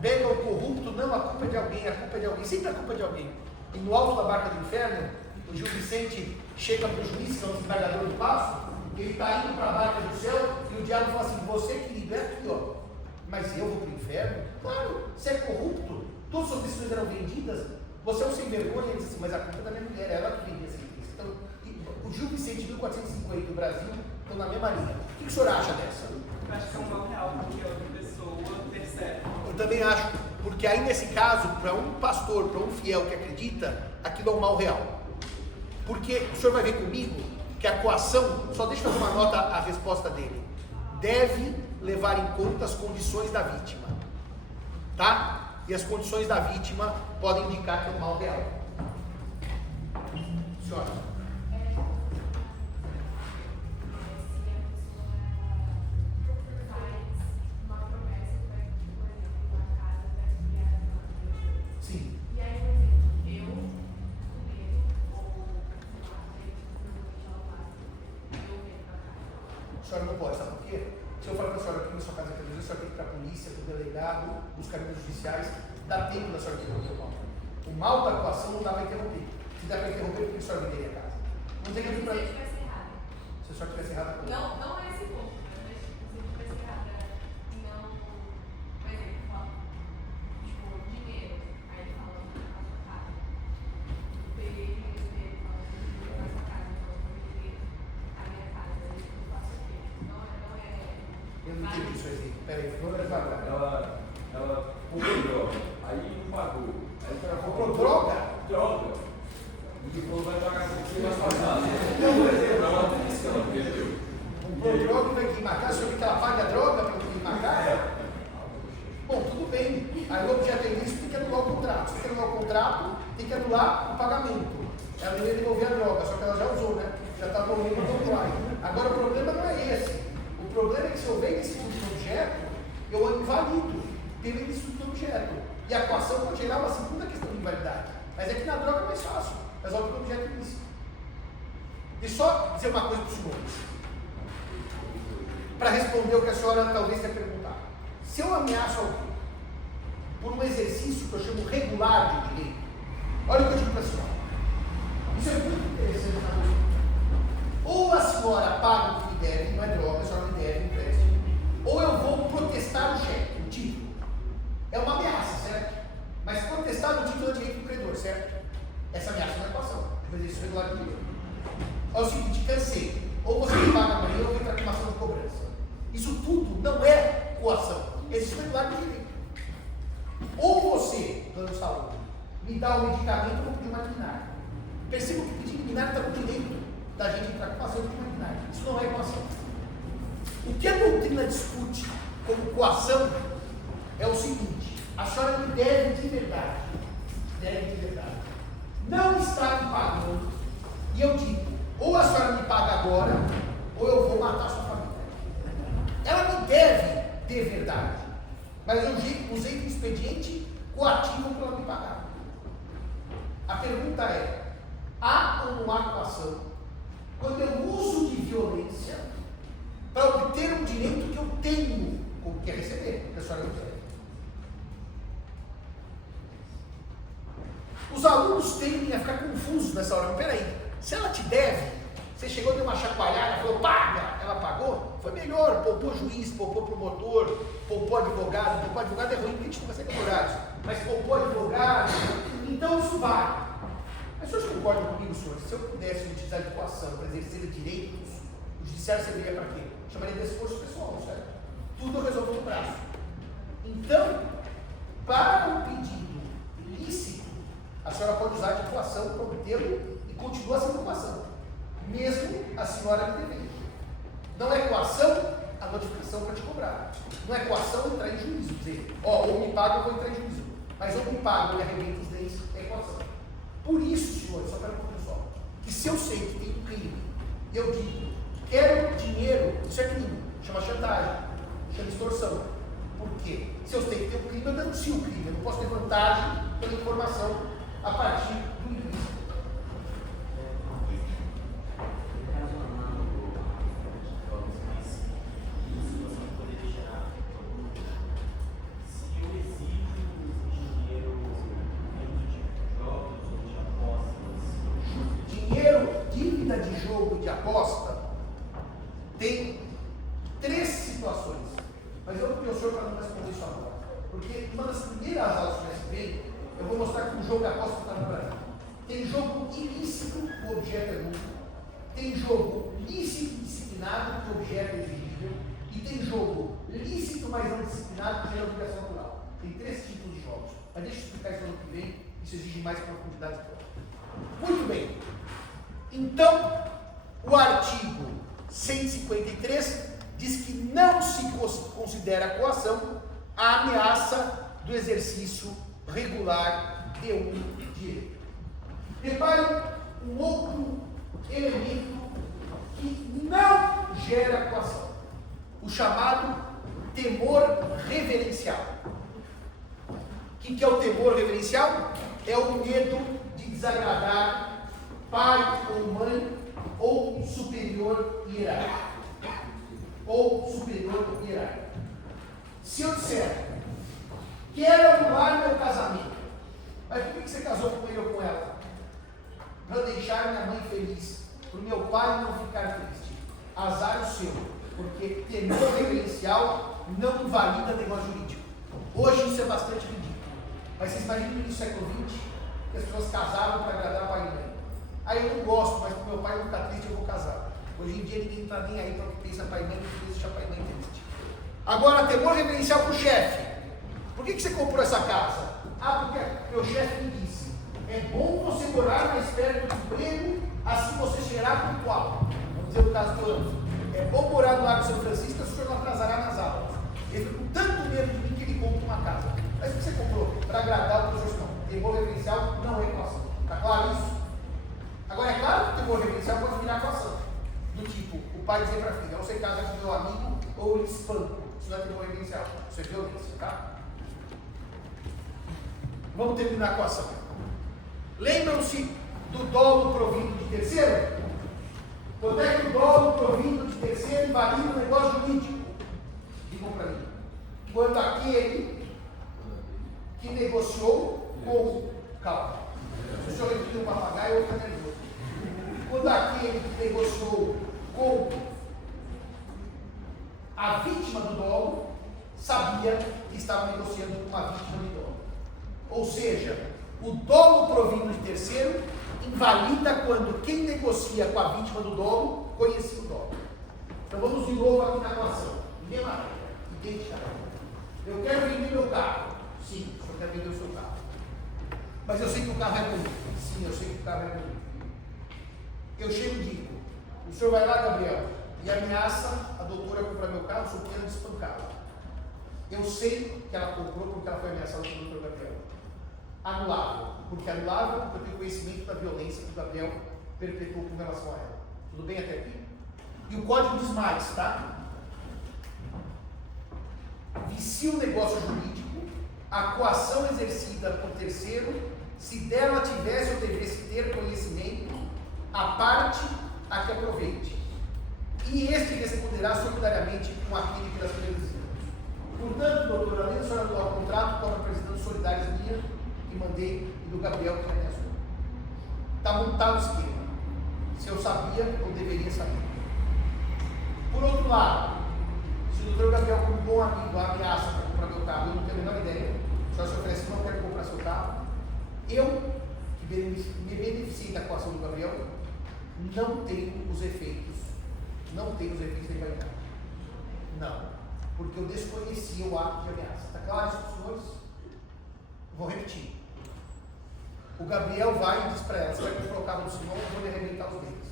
Pega o corrupto, não, a culpa é de alguém, a culpa é de alguém, sempre a culpa é de alguém. E no alto da barca do inferno, o Gil Vicente chega para o juiz, que é o desembargador do passo, ele está indo para a barca do céu, e o diabo fala assim: você, querido, é aqui, ó. Mas eu vou para o inferno? Claro, você é corrupto, todas as suas decisões eram vendidas, você é um sem vergonha. Ele diz assim: mas a culpa é da minha mulher, ela que vendia essa sentença. Então, o Gil Vicente 1450 do Brasil estão na mesma linha. O que o senhor acha dessa? Eu acho que é um mal real, porque a outra pessoa percebe. Eu também acho, porque aí nesse caso, para um pastor, para um fiel que acredita, aquilo é um mal real. Porque o senhor vai ver comigo que a coação, só deixa eu fazer uma nota a resposta dele, deve levar em conta as condições da vítima, tá? E as condições da vítima podem indicar que é um mal real. Senhora. Sim. A senhora não pode, sabe por quê? Se eu falar para a senhora que na sua casa aqui, a senhora tem que ir para a polícia, para o delegado, os caminhos judiciais, dá tempo da senhora interromper o mal. O mal da coação não dá para interromper. Se dá para interromper, por que a senhora venderia a casa? Não tem que vir para. Se a senhora tivesse errada, não é esse ponto, mas se você tivesse errada e não, por exemplo, fala, tipo, dinheiro, aí ele fala a sua casa. Eu peguei dinheiro dele, fala, a sua casa, então eu peguei a minha casa, aí eu faço o quê? Não é. eu não entendi isso aí. Peraí, vamos devagar. Ela comprou droga, aí não pagou. Aí o cara Comprou droga? Droga. E falou: vai pagar com você, vai pagar. Por exemplo, ela tem isso que ela perdeu. Comprou droga e vai queimar a casa, o senhor quer que ela pague a droga para queimar a casa? Bom, tudo bem. Aí o objeto é ilícito, tem que anular o contrato. Se tem que anular o contrato, tem que anular o pagamento. Ela ia devolver a droga, só que ela já usou, né? Já está morrendo no contrato. Agora o problema não é esse. O problema é que se eu venho esse tipo de objeto, eu invalido pelo ilícito do objeto. E a coação pode gerar uma segunda questão de invalidade. Mas é que na droga é mais fácil. Resolve o objeto ilícito. Deixa eu só dizer uma coisa para o senhor. Para responder o que a senhora talvez tenha perguntado. Se eu ameaço alguém por um exercício que eu chamo regular de direito, olha o que eu digo para a senhora. Isso é muito interessante na lei. Ou a senhora paga o que me deve, não é droga, a senhora me deve empréstimo, ou eu vou protestar o cheque, o título. É uma ameaça, certo? Mas protestar o título é direito do credor, certo? Essa ameaça não é coação, é um exercício regular de direito. É o seguinte: cansei. Ou você me paga amanhã ou vem para reclamação de cobrança. Isso tudo não é coação, é exercício regular de direito. Ou você, plano de saúde, me dá um medicamento ou vou pedir uma liminar. Perceba que pedir liminar está no direito da gente entrar com ação de uma liminar. Isso não é coação. O que a doutrina discute como coação é o seguinte: a senhora me deve de verdade. Deve de verdade. Não está me pagando. E eu digo: ou a senhora me paga agora, ou eu vou matar a sua família. Ela me deve de verdade. mas eu usei um expediente coativo para ela me pagar. A pergunta é, há ou não há coação quando eu uso de violência para obter um direito que eu tenho, como quer receber, porque a senhora não quer? Os alunos tendem a ficar confusos nessa hora. Mas peraí, se ela te deve, você chegou, deu uma chacoalhada, falou, paga, ela pagou, foi melhor, poupou juiz, poupou promotor, poupou advogado é ruim porque a gente não consegue advogados, mas poupou advogado, então isso vale. Mas os senhores concordam comigo, senhores? Se eu pudesse utilizar de coação para exercer direitos, o judiciário serviria para quê? Chamaria de esforço pessoal, certo? Tudo eu resolvo no braço. Então, para um pedido ilícito, a senhora pode usar de coação para obtê-lo e continua sendo coação, mesmo a senhora me devendo. Não é coação a notificação para te cobrar. Não é coação entrar em juízo, dizer, ou me paga ou vou entrar em juízo. Mas ou me paga ou me arrebenta os dentes, é coação. Por isso, senhores, só para o pessoal, que se eu sei que tem um crime, eu digo, quero dinheiro, isso é crime, chama chantagem, chama extorsão. Por quê? Se eu sei que tem um crime, eu denuncio o crime, eu não posso ter vantagem pela informação a partir do ilícito. Dívida de jogo de aposta tem 3 situações, mas eu vou pedir ao senhor para não responder isso agora, porque uma das primeiras aulas que nós vem, eu vou mostrar que o jogo de aposta está no Brasil. Tem jogo ilícito, o objeto é lucro, tem jogo lícito disciplinado, que o objeto é exigível, e tem jogo lícito, mas não disciplinado, que gera obrigação natural. Tem 3 tipos de jogos, mas deixa eu explicar isso no ano que vem, isso exige mais profundidade. Muito bem. Então, o artigo 153 diz que não se considera coação a ameaça do exercício regular de um direito. Repare um outro elemento que não gera coação, o chamado temor reverencial. O que é o temor reverencial? É o medo de desagradar pai ou mãe, ou superior hierárquico. Se eu disser, quero anular meu casamento, mas por que você casou com ele ou com ela? Para deixar minha mãe feliz, para o meu pai não ficar triste. Azar o seu, porque temor reverencial não invalida negócio jurídico. Hoje isso é bastante ridículo, mas vocês imaginam no século XX, que as pessoas casavam para agradar pai e mãe. Aí eu não gosto, mas para o meu pai não ficar triste, eu vou casar. Hoje em dia ninguém está nem aí para o que pensa pai e mãe, que deixa pai e mãe triste. Agora, temor reverencial para o chefe. Por que você comprou essa casa? Ah, porque meu chefe me disse, é bom você morar mais perto do emprego, assim você será pontual. Vamos dizer o caso do Anjo. É bom morar no Lago São Francisco, o senhor não atrasará nas aulas. Ele ficou com tanto medo de mim que ele compra uma casa. Mas o que você comprou? Para agradar o professor? Não. Temor reverencial não é equação. Está claro isso? Agora, é claro que o temor reverencial pode virar coação. Do tipo, o pai dizer para a filha, ou você casa com meu amigo, ou eu espanco. Isso não é temor reverencial, isso é violência, tá? Vamos terminar com a ação. Lembram-se do dolo provindo de terceiro? Quando é que o dolo provindo de terceiro invalida o negócio jurídico? Digam para mim. Quando aquele que negociou com... Calma. Se o senhor repetiu um papagaio, outro é nervoso. Quando aquele que negociou com a vítima do dolo sabia que estava negociando com uma vítima de dolo. Ou seja, o dolo provindo de terceiro invalida quando quem negocia com a vítima do dolo conhecia o dolo. Então vamos de novo aqui na equação. Mesma idêntica. Eu quero vender meu carro. Sim, o senhor quer vender o seu carro. Mas eu sei que o carro é bonito. Sim, eu sei que o carro é bonito. Eu chego e digo, o senhor vai lá, Gabriel, e ameaça a doutora a comprar meu carro, sou pena de espancá-la. Eu sei que ela comprou porque ela foi ameaçada pelo doutor Gabriel. Anulável. Porque anulável porque eu tenho conhecimento da violência que o Gabriel perpetuou com relação a ela. Tudo bem até aqui? E o código diz mais, tá? que se o negócio jurídico, a coação exercida por terceiro, se dela tivesse ou devesse ter conhecimento, a parte a que aproveite. E este responderá solidariamente com aquele que das previsões. Portanto, doutor, além de senhora anular o contrato, estou representando solidários minha que mandei e do Gabriel que me ajudou. Está montado o esquema. Se eu sabia, eu deveria saber. Por outro lado, se o doutor Gabriel, como bom amigo, ameaça para comprar meu carro, eu não tenho a menor ideia, só se oferece, não quero comprar seu carro, eu, que me beneficiei da coação do Gabriel, não tenho os efeitos da invalidade. Não. Porque eu desconhecia o ato de ameaça. Está claro isso, senhores? Vou repetir. O Gabriel vai e diz para ela: você vai comprar o carro do Simão, eu vou lhe arrebentar os dedos.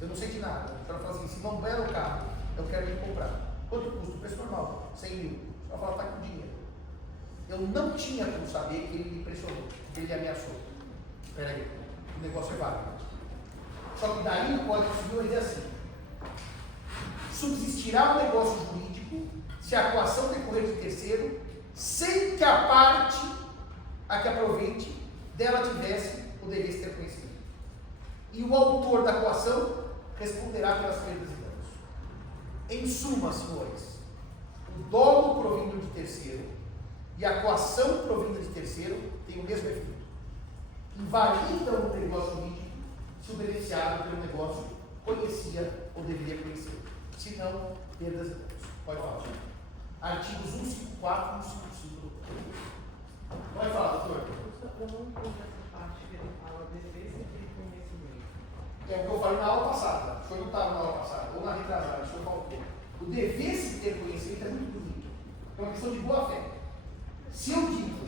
Eu não sei de nada. Ela fala assim: Simão, bela o carro, eu quero ir comprar. Quanto custa? O preço normal, 100 mil. Ela fala: está com dinheiro. Eu não tinha como saber que ele me pressionou, que ele ameaçou. Espera aí, o negócio é válido. Só que daí o Código Civil diz assim: subsistirá o negócio jurídico se a coação decorrer de terceiro, sem que a parte a que aproveite dela tivesse ou devesse ter conhecimento. E o autor da coação responderá pelas perdas e danos. Em suma, senhores, o dolo provindo de terceiro e a coação provinda de terceiro tem o mesmo efeito. Invalidam o negócio jurídico se o beneficiário pelo negócio conhecia ou deveria conhecer. Se não, perdas e danos. Pode falar. Artigos 154 e 155. Pode falar, doutor. Eu não encontro essa parte que ele fala defesa de conhecimento. É o que eu falei na aula passada. O senhor não estava na aula passada, ou na retrasada, o senhor faltou. O dever-se ter conhecimento é muito bonito. É uma questão de boa fé. Se eu digo,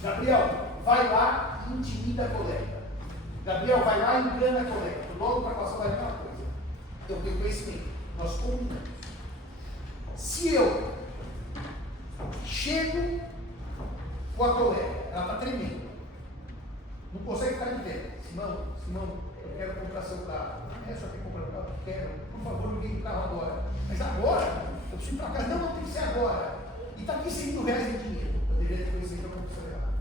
Gabriel, vai lá e intimida a colega. Gabriel, vai lá e engana a colega. Logo para passar vai uma coisa. Eu tenho conhecimento. Nós combinamos. Se eu chego com a colega, ela está tremendo, não consegue ficar de pé. Simão, eu quero comprar seu carro. Só quer comprar o carro? Quero. Por favor, me ligue o carro agora. Mas agora? Eu preciso ir para casa. Não tem que ser agora. E está aqui 100 mil reais de dinheiro. Eu deveria ter conhecido que eu não preciso levar.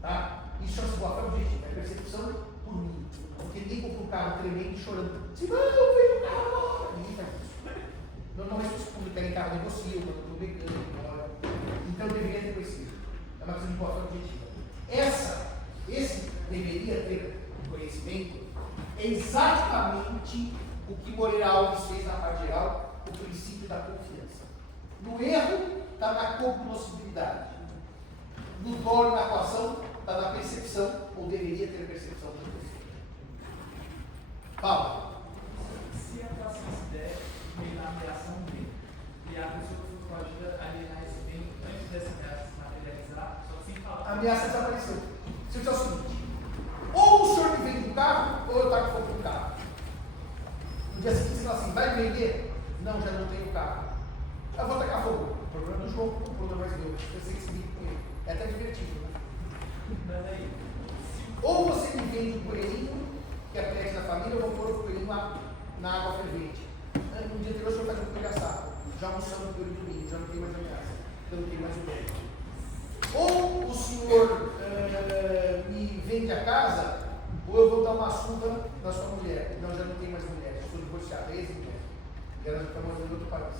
Tá? Isso chama-se boa fé objetiva. É percepção por mim. Porque ninguém compra um carro tremendo e chorando. Simão, eu veio o carro agora. Ninguém faz isso. Normalmente os públicos querem carro negociam, quando o mecânico, então eu deveria ter conhecido. É uma questão de boa fé objetiva. Esse deveria ter conhecimento é exatamente o que Moreira Alves fez na parte geral, o princípio da confiança. No erro está na cognoscibilidade. No dolo, na coação, está na percepção, ou deveria ter percepção do terceiro. Fala. Se a coação se der meio na ameação dele, e a pessoa que pode alienar esse bem antes dessa ameaça se materializar, só sem falar. A ameaça desapareceu. Se eu disser o seguinte: ou o senhor me vende um carro, ou eu taco fogo no carro. No dia seguinte você fala assim: vai vender? Não, já não tenho carro. Eu vou tacar fogo. O problema do João, o problema mais meu. Eu sei que esse vídeo com ele. É até divertido, né? Mas aí, ou você me vende um coelhinho, que é pet da família, eu vou pôr o coelhinho na água fervente. No dia anterior o senhor faz um coelho assado. Já almoçamos com o domingo, já não tem mais ameaça. Eu não tenho mais o bem. Ou o senhor me vende a casa, ou eu vou dar uma surra na sua mulher. Não, já não tem mais mulher, eu sou divorciado, é ex-mulher. E ela já está morando em outro país.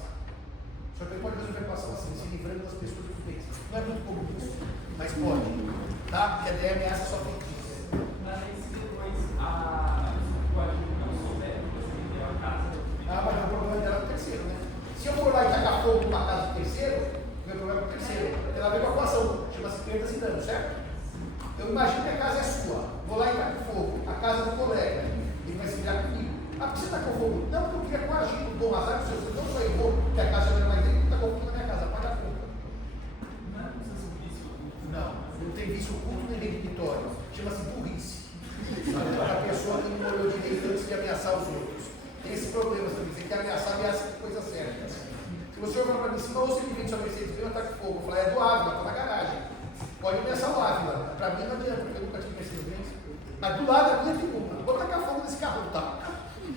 Só que pode resolver a equação assim, se livrando das pessoas que fez. Não é muito comum isso, mas pode. Tá? Porque a ideia ameaça só fictícia. mas aí se depois a pessoa pode não souber que você vendeu a casa. Mas o problema dela é o terceiro, né? Se eu for lá e tacar fogo numa casa do terceiro, meu problema é o terceiro. Tem a ver com a equação, chama-se perdas e danos, certo? Eu imagino que a casa é sua, vou lá e taco fogo, a casa do colega, ele vai se virar comigo. Ah, por que você tacou fogo? Não, porque eu queria coagir o bom azar, não só eu vou, porque a casa já não é mais dele, tacou fogo na minha casa, paga a conta. Não é como se fosse um vício oculto. Não tem vício oculto nem redibitório, chama-se burrice. A pessoa que não olhou direito antes de ameaçar os outros. Tem esse problema também, você quer ameaçar a coisa certa. Se você falar para mim, se você me vende sua Mercedes, vem um ataque de fogo, eu falar, é do Ávila, está na garagem. Pode ameaçar o Ávila, para mim não adianta, porque eu nunca tive Mercedes. Mas do lado da minha tem uma, vou tacar fogo nesse carro, tá?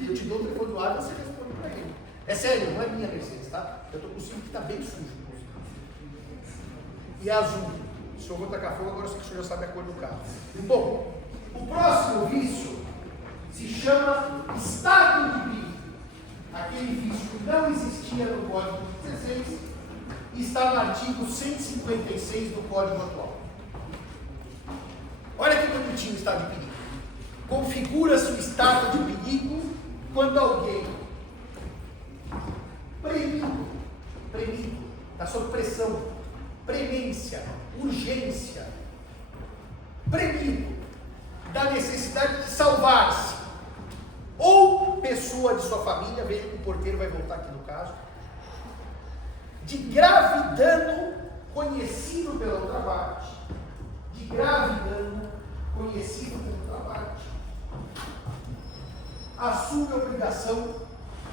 Eu te dou o telefone do Ávila, você responde para ele. É sério, não é minha Mercedes, tá? Eu estou com o cinto que está bem sujo. E é azul. Se eu vou tacar fogo, agora eu sei que o senhor já sabe a cor do carro. Bom, o próximo vício se chama estado de perigo. Aquele vício que não existia no Código 16 e está no artigo 156 do Código atual. Olha que bonitinho o estado de perigo. Configura-se o estado de perigo quando alguém premido, está sob pressão, premência, urgência, premido da necessidade de salvar-se, ou pessoa de sua família, veja que o porteiro vai voltar aqui no caso, de grave dano conhecido pela outra parte, assume a obrigação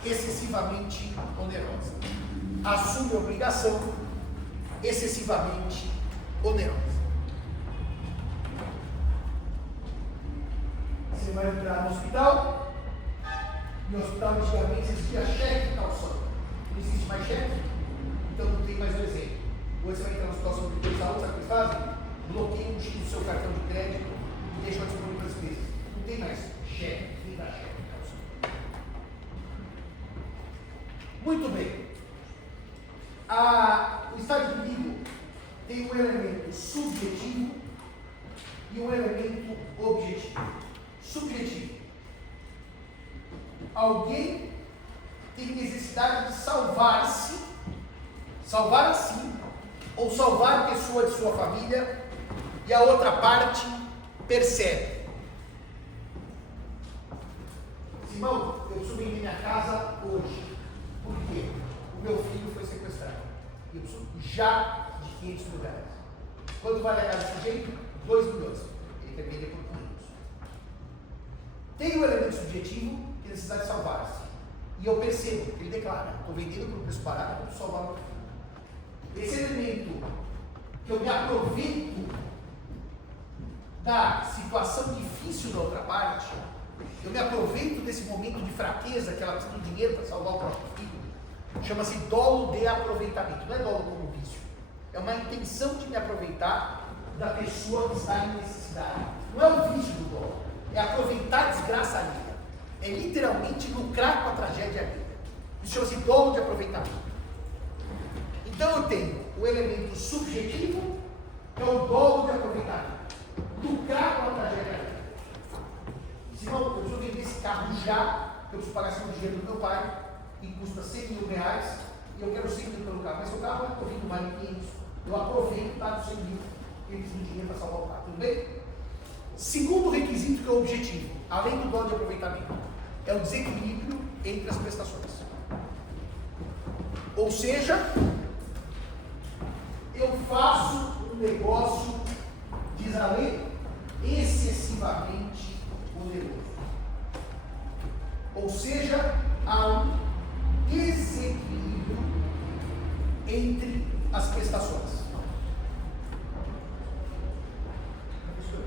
excessivamente onerosa. Você vai entrar no hospital, e no hospital antigamente existia cheque e calção. Não existe mais cheque, então não tem mais o exemplo. Hoje você vai entrar no hospital de saúde, sabe o que eles fazem? Bloqueiam o seu cartão de crédito e deixam disponível para as despesas. Não tem mais cheque, nem dá cheque e calção. Muito bem. O estado de perigo tem um elemento subjetivo e um elemento objetivo. Subjetivo. Alguém tem necessidade de salvar-se, salvar a si, ou salvar a pessoa de sua família, e a outra parte percebe. Simão, eu preciso vender minha casa hoje. Por quê? O meu filho foi sequestrado. Eu preciso já de 500 mil reais. Quanto vale a casa desse jeito? 2 milhões. Ele quer vender por 500. Tem o elemento subjetivo, que é a necessidade de salvar-se. E eu percebo, ele declara, estou vendendo por um preço barato, para salvar o meu filho. Esse elemento que eu me aproveito da situação difícil da outra parte, eu me aproveito desse momento de fraqueza que ela precisa do dinheiro para salvar o próprio filho, chama-se dolo de aproveitamento. Não é dolo como vício, é uma intenção de me aproveitar da pessoa que está em necessidade. Não é o vício do dolo, é aproveitar a desgraça alheia, é literalmente lucrar com a tragédia alheia. Isso chama-se dolo de aproveitamento. Então eu tenho o elemento subjetivo, que é o dolo de aproveitamento, lucrar com a tragédia alheia. Simão, eu preciso vender esse carro já, porque eu preciso pagar esse dinheiro do meu pai, e custa 100 mil reais, e eu quero 100 mil pelo carro, mas o carro eu estou vindo mais de 500, eu aproveito, tá, dos 100 mil, e eu preciso de dinheiro para salvar o carro, tudo bem? Segundo requisito, que é o objetivo, além do dolo de aproveitamento, é o desequilíbrio entre as prestações. Ou seja, eu faço um negócio, diz a lei, excessivamente oneroso. Ou seja, há um desequilíbrio entre as prestações. Professor,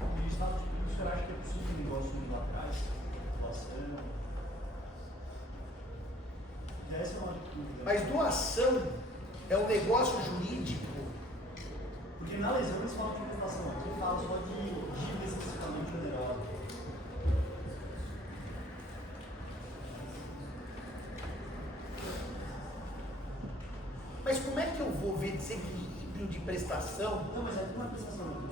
o estado de perigo, o senhor acha que é possível um negócio indo atrás? Doação? Essa é uma dúvida. Mas doação é um negócio jurídico. Porque na lesão eles falam de prestação, aqui ele fala só de dívida especificamente onerosa. Mas como é que eu vou ver desequilíbrio de prestação? Não, mas não é prestação, não.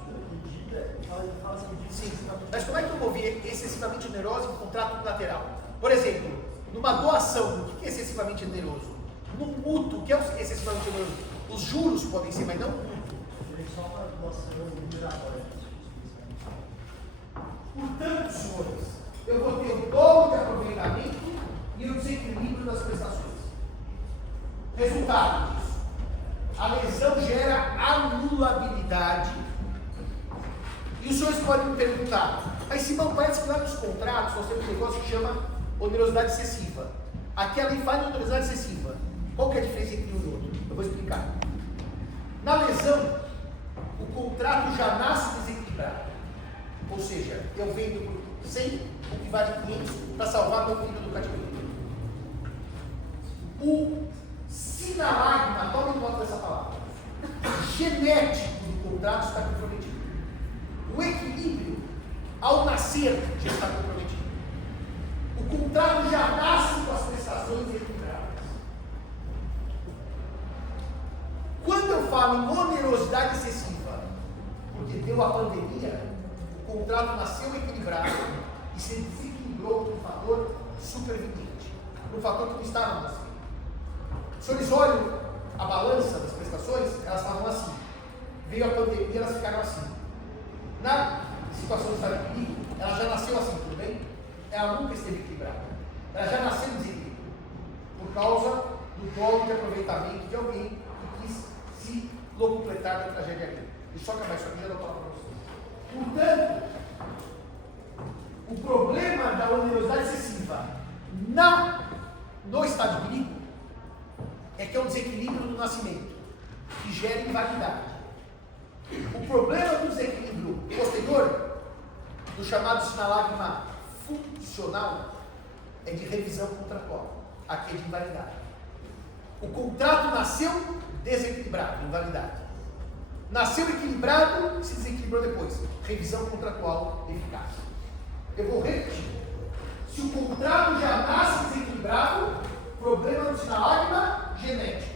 Dívida, ele fala assim, dívida Sim, especificamente. mas como é que eu vou ver excessivamente onerosa em contrato bilateral? Por exemplo, numa doação, o que é excessivamente oneroso? No mútuo, o que é excessivamente oneroso? Os juros podem ser, mas não o mútuo. Ele só para doação remuneratória. Portanto, senhores, eu vou ter o dolo de aproveitamento e o desequilíbrio das prestações. Resultado disso: a lesão gera anulabilidade. E os senhores podem me perguntar, mas Simão, parece que lá nos contratos nós temos um negócio que chama onerosidade excessiva. Aqui a lei fala em onerosidade excessiva. Qual que é a diferença entre um e outro? Eu vou explicar. Na lesão, o contrato já nasce desequilibrado. Ou seja, eu vendo por 100, o que vale 500 para salvar meu filho do cativeiro. o sinalagma, tome nota dessa palavra, genético do contrato está comprometido. O equilíbrio, ao nascer, já está comprometido. O contrato já nasce com as prestações equilibradas. Quando eu falo em onerosidade excessiva, porque deu a pandemia, o contrato nasceu equilibrado e se desequilibrou por um fator superveniente, por um fator que não estava no nascimento. Se senhores olham a balança das prestações, elas estavam assim. Veio a pandemia, elas ficaram assim. Na situação de estado de perigo, ela já nasceu assim, tudo bem? Ela nunca esteve equilibrada. Ela já nasceu em desequilíbrio. Por causa do dolo de aproveitamento de alguém que quis se locupletar da tragédia ali. Deixa eu só acabar isso aqui, já dou a palavra para vocês. Portanto, o problema da onerosidade excessiva no estado de perigo é que é um desequilíbrio do nascimento, que gera invalidade. O problema do desequilíbrio posterior, do chamado sinalagma funcional, é de revisão contratual. Aqui é de invalidade. O contrato nasceu desequilibrado, invalidade. Nasceu equilibrado, se desequilibrou depois. Revisão contratual eficaz. Eu vou repetir. Se o contrato já nasce desequilibrado, problema do sinalagma genético,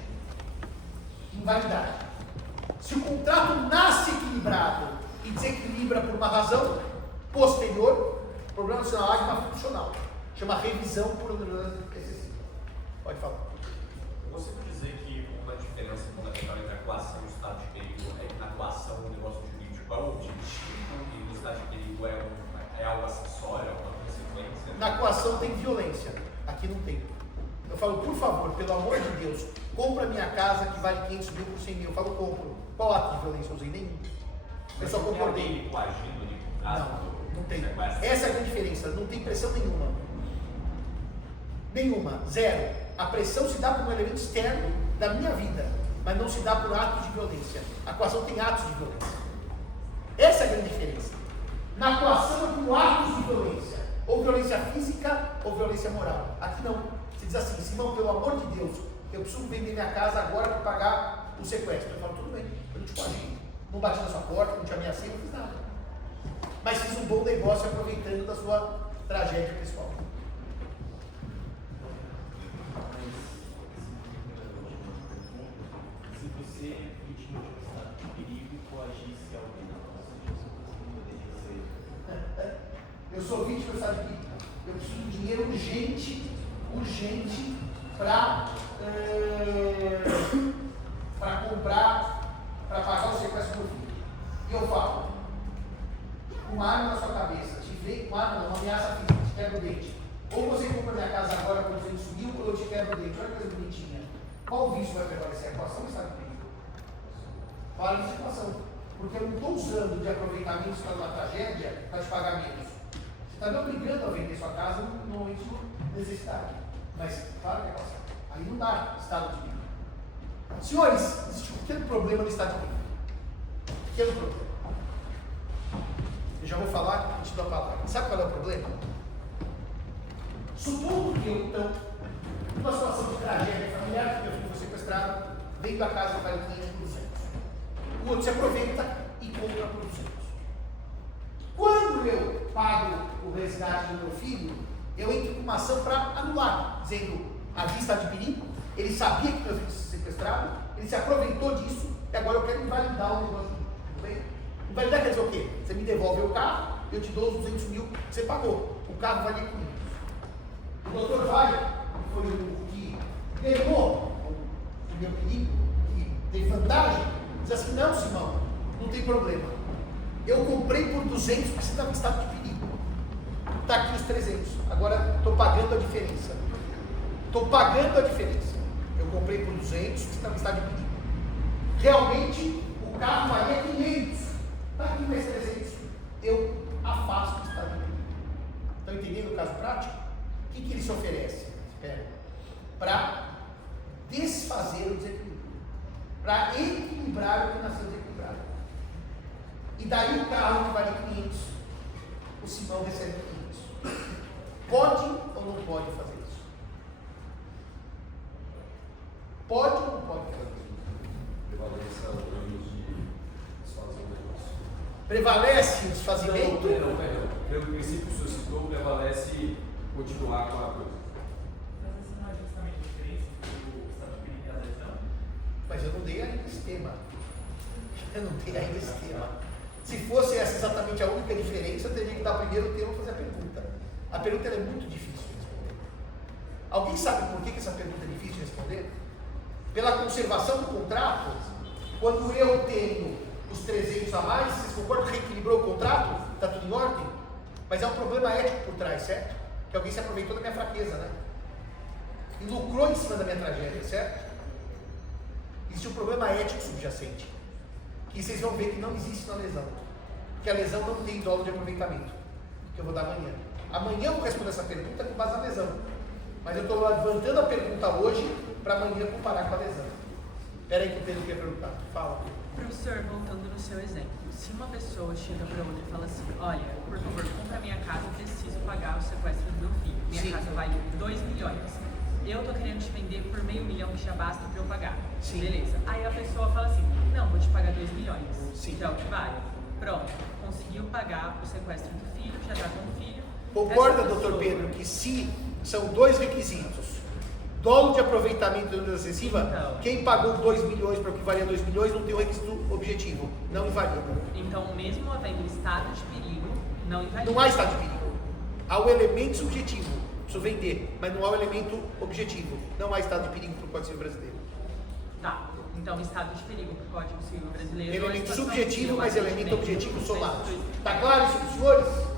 invalidade. Se o contrato nasce equilibrado e desequilibra por uma razão posterior, problema do sinalagma funcional, chama revisão por onerosidade excessiva. Pode falar. Você pode dizer que uma diferença fundamental entre a coação e o estado de perigo é que na coação o negócio jurídico é objetivo e no estado de perigo é algo acessório, alguma consequência? Na coação tem violência, aqui não tem. Eu falo, por favor, pelo amor de Deus, compra minha casa que vale 500 mil por 100 mil. Eu falo, compro. Qual ato de violência eu usei? Nenhum. Eu só concordei. Não tem. Essa é a grande diferença. Não tem pressão nenhuma. Nenhuma. Zero. A pressão se dá por um elemento externo da minha vida, mas não se dá por atos de violência. A coação tem atos de violência. Essa é a grande diferença. Na coação é por atos de violência. Ou violência física ou violência moral. Aqui não. Você diz assim, Simão, pelo amor de Deus, eu preciso vender minha casa agora para pagar o sequestro. Eu falo, tudo bem, eu não te coagi. Não bati na sua porta, não te ameacei, não fiz nada. Mas fiz um bom negócio aproveitando da sua tragédia pessoal. Se você é vítima de um estado de perigo e coagisse alguém na nossa Eu sou vítima do estado de perigo. Eu preciso de dinheiro urgente para comprar, para pagar o sequestro do filho. E eu falo, com uma arma na sua cabeça, te vê com arma, uma ameaça física, te quebra o dente. Ou você compra minha casa agora por 200 mil, ou eu te quebro o dente. Olha que coisa bonitinha. Qual vício vai prevalecer? A equação está de perigo. Fala de situação. Porque eu não estou usando de aproveitamento para uma tragédia para te pagar menos. Você está me obrigando a vender sua casa no momento de necessidade. Mas, claro que é equação. Aí não dá estado de perigo. Senhores, existe um pequeno problema no estado de perigo. Pequeno problema. Eu já vou falar e te dou a palavra. Sabe qual é o problema? Supondo que eu, então, numa situação de tragédia familiar, que meu filho foi sequestrado, vem da casa para 500 por 200. O outro se aproveita e compra por 200. Quando eu pago o resgate do meu filho, eu entro com uma ação para anular, dizendo, havia estado de perigo, ele sabia que meu filho se sequestrado, ele se aproveitou disso, e agora eu quero invalidar o negócio. Tudo bem? Invalidar quer dizer o quê? Você me devolve o carro, eu te dou os 200 mil que você pagou. O carro vai comigo. O doutor vai, que foi o que ganhou o meu perigo, que tem vantagem, diz assim, não, Simão, não tem problema. Eu comprei por 200 porque você estava em estado de perigo. Está aqui os 300. Agora estou pagando a diferença. Estou pagando a diferença. Eu comprei por 200 porque você estava em estado de perigo. Realmente, o carro valia 500. Está aqui mais 300. Eu afasto o estado de perigo. Estão entendendo o caso prático? O que ele se oferece? Espera. Para desfazer o desequilíbrio. Para equilibrar o que nasceu desequilibrado. E daí o carro que vale 500, o Simão recebe 500. Pode ou não pode fazer isso? Prevalece o desfazimento? Não. Pelo princípio que o senhor citou, prevalece continuar com a coisa. Mas isso não é justamente a diferença entre o estado de perigo e a lesão? Mas eu não dei ainda esse tema. Eu não dei ainda esse tema. Se fosse essa exatamente a única diferença, eu teria que dar primeiro o tema e fazer a pergunta. A pergunta é muito difícil de responder. Alguém sabe por que essa pergunta é difícil de responder? Pela conservação do contrato, quando eu tenho os 300 a mais, vocês concordam que reequilibrou o contrato? Está tudo em ordem? Mas é um problema ético por trás, certo? Que alguém se aproveitou da minha fraqueza, né? E lucrou em cima da minha tragédia, certo? Existe um problema ético subjacente, que vocês vão ver que não existe na lesão. Porque a lesão não tem dolo de aproveitamento, que eu vou dar amanhã. Amanhã eu vou responder essa pergunta com base na lesão. Mas eu estou levantando a pergunta hoje para amanhã comparar com a lesão. Espera aí que o Pedro quer perguntar. Fala. Professor, voltando no seu exemplo, se uma pessoa chega para outra e fala assim, olha, por favor, compra minha casa, eu preciso pagar o sequestro do meu filho. Minha Sim. casa vale 2 milhões. Eu tô querendo te vender por $500 mil que já basta para eu pagar. Sim. Beleza. Aí a pessoa fala assim, não, vou te pagar 2 milhões. Sim. Que é o que vale. Pronto. Conseguiu pagar o sequestro do filho, já tá com o filho. Concorda, Essa doutor pessoa- Pedro, que se são dois requisitos, dolo de aproveitamento da dívida excessiva, Então. quem pagou 2 milhões para o que valia 2 milhões não tem o requisito objetivo, não invalida. Então, mesmo havendo estado de perigo, não invalida. Não há estado de perigo. Há o elemento subjetivo, preciso vender, mas não há o elemento objetivo. Não há estado de perigo para o Código Civil brasileiro. Tá. Então, estado de perigo para o Código Civil brasileiro. é uma Elemento situação subjetivo, de mas elemento acidente, objetivo somado. dois- Está claro isso para os senhores?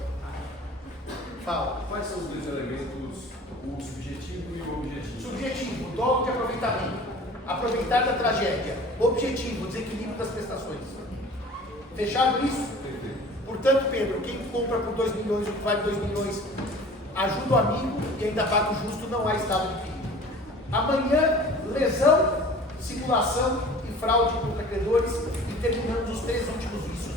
Fala. Quais são os dois elementos, o subjetivo e o objetivo? Subjetivo, dolo de aproveitamento. Aproveitar da tragédia. Objetivo, desequilíbrio das prestações. Fechado isso? Perfeito. Portanto, Pedro, quem compra por 2 milhões, o que vale 2 milhões, ajuda o amigo e ainda paga o justo, não há estado de perigo. Amanhã, lesão, simulação e fraude contra credores e terminamos os 3 últimos vícios.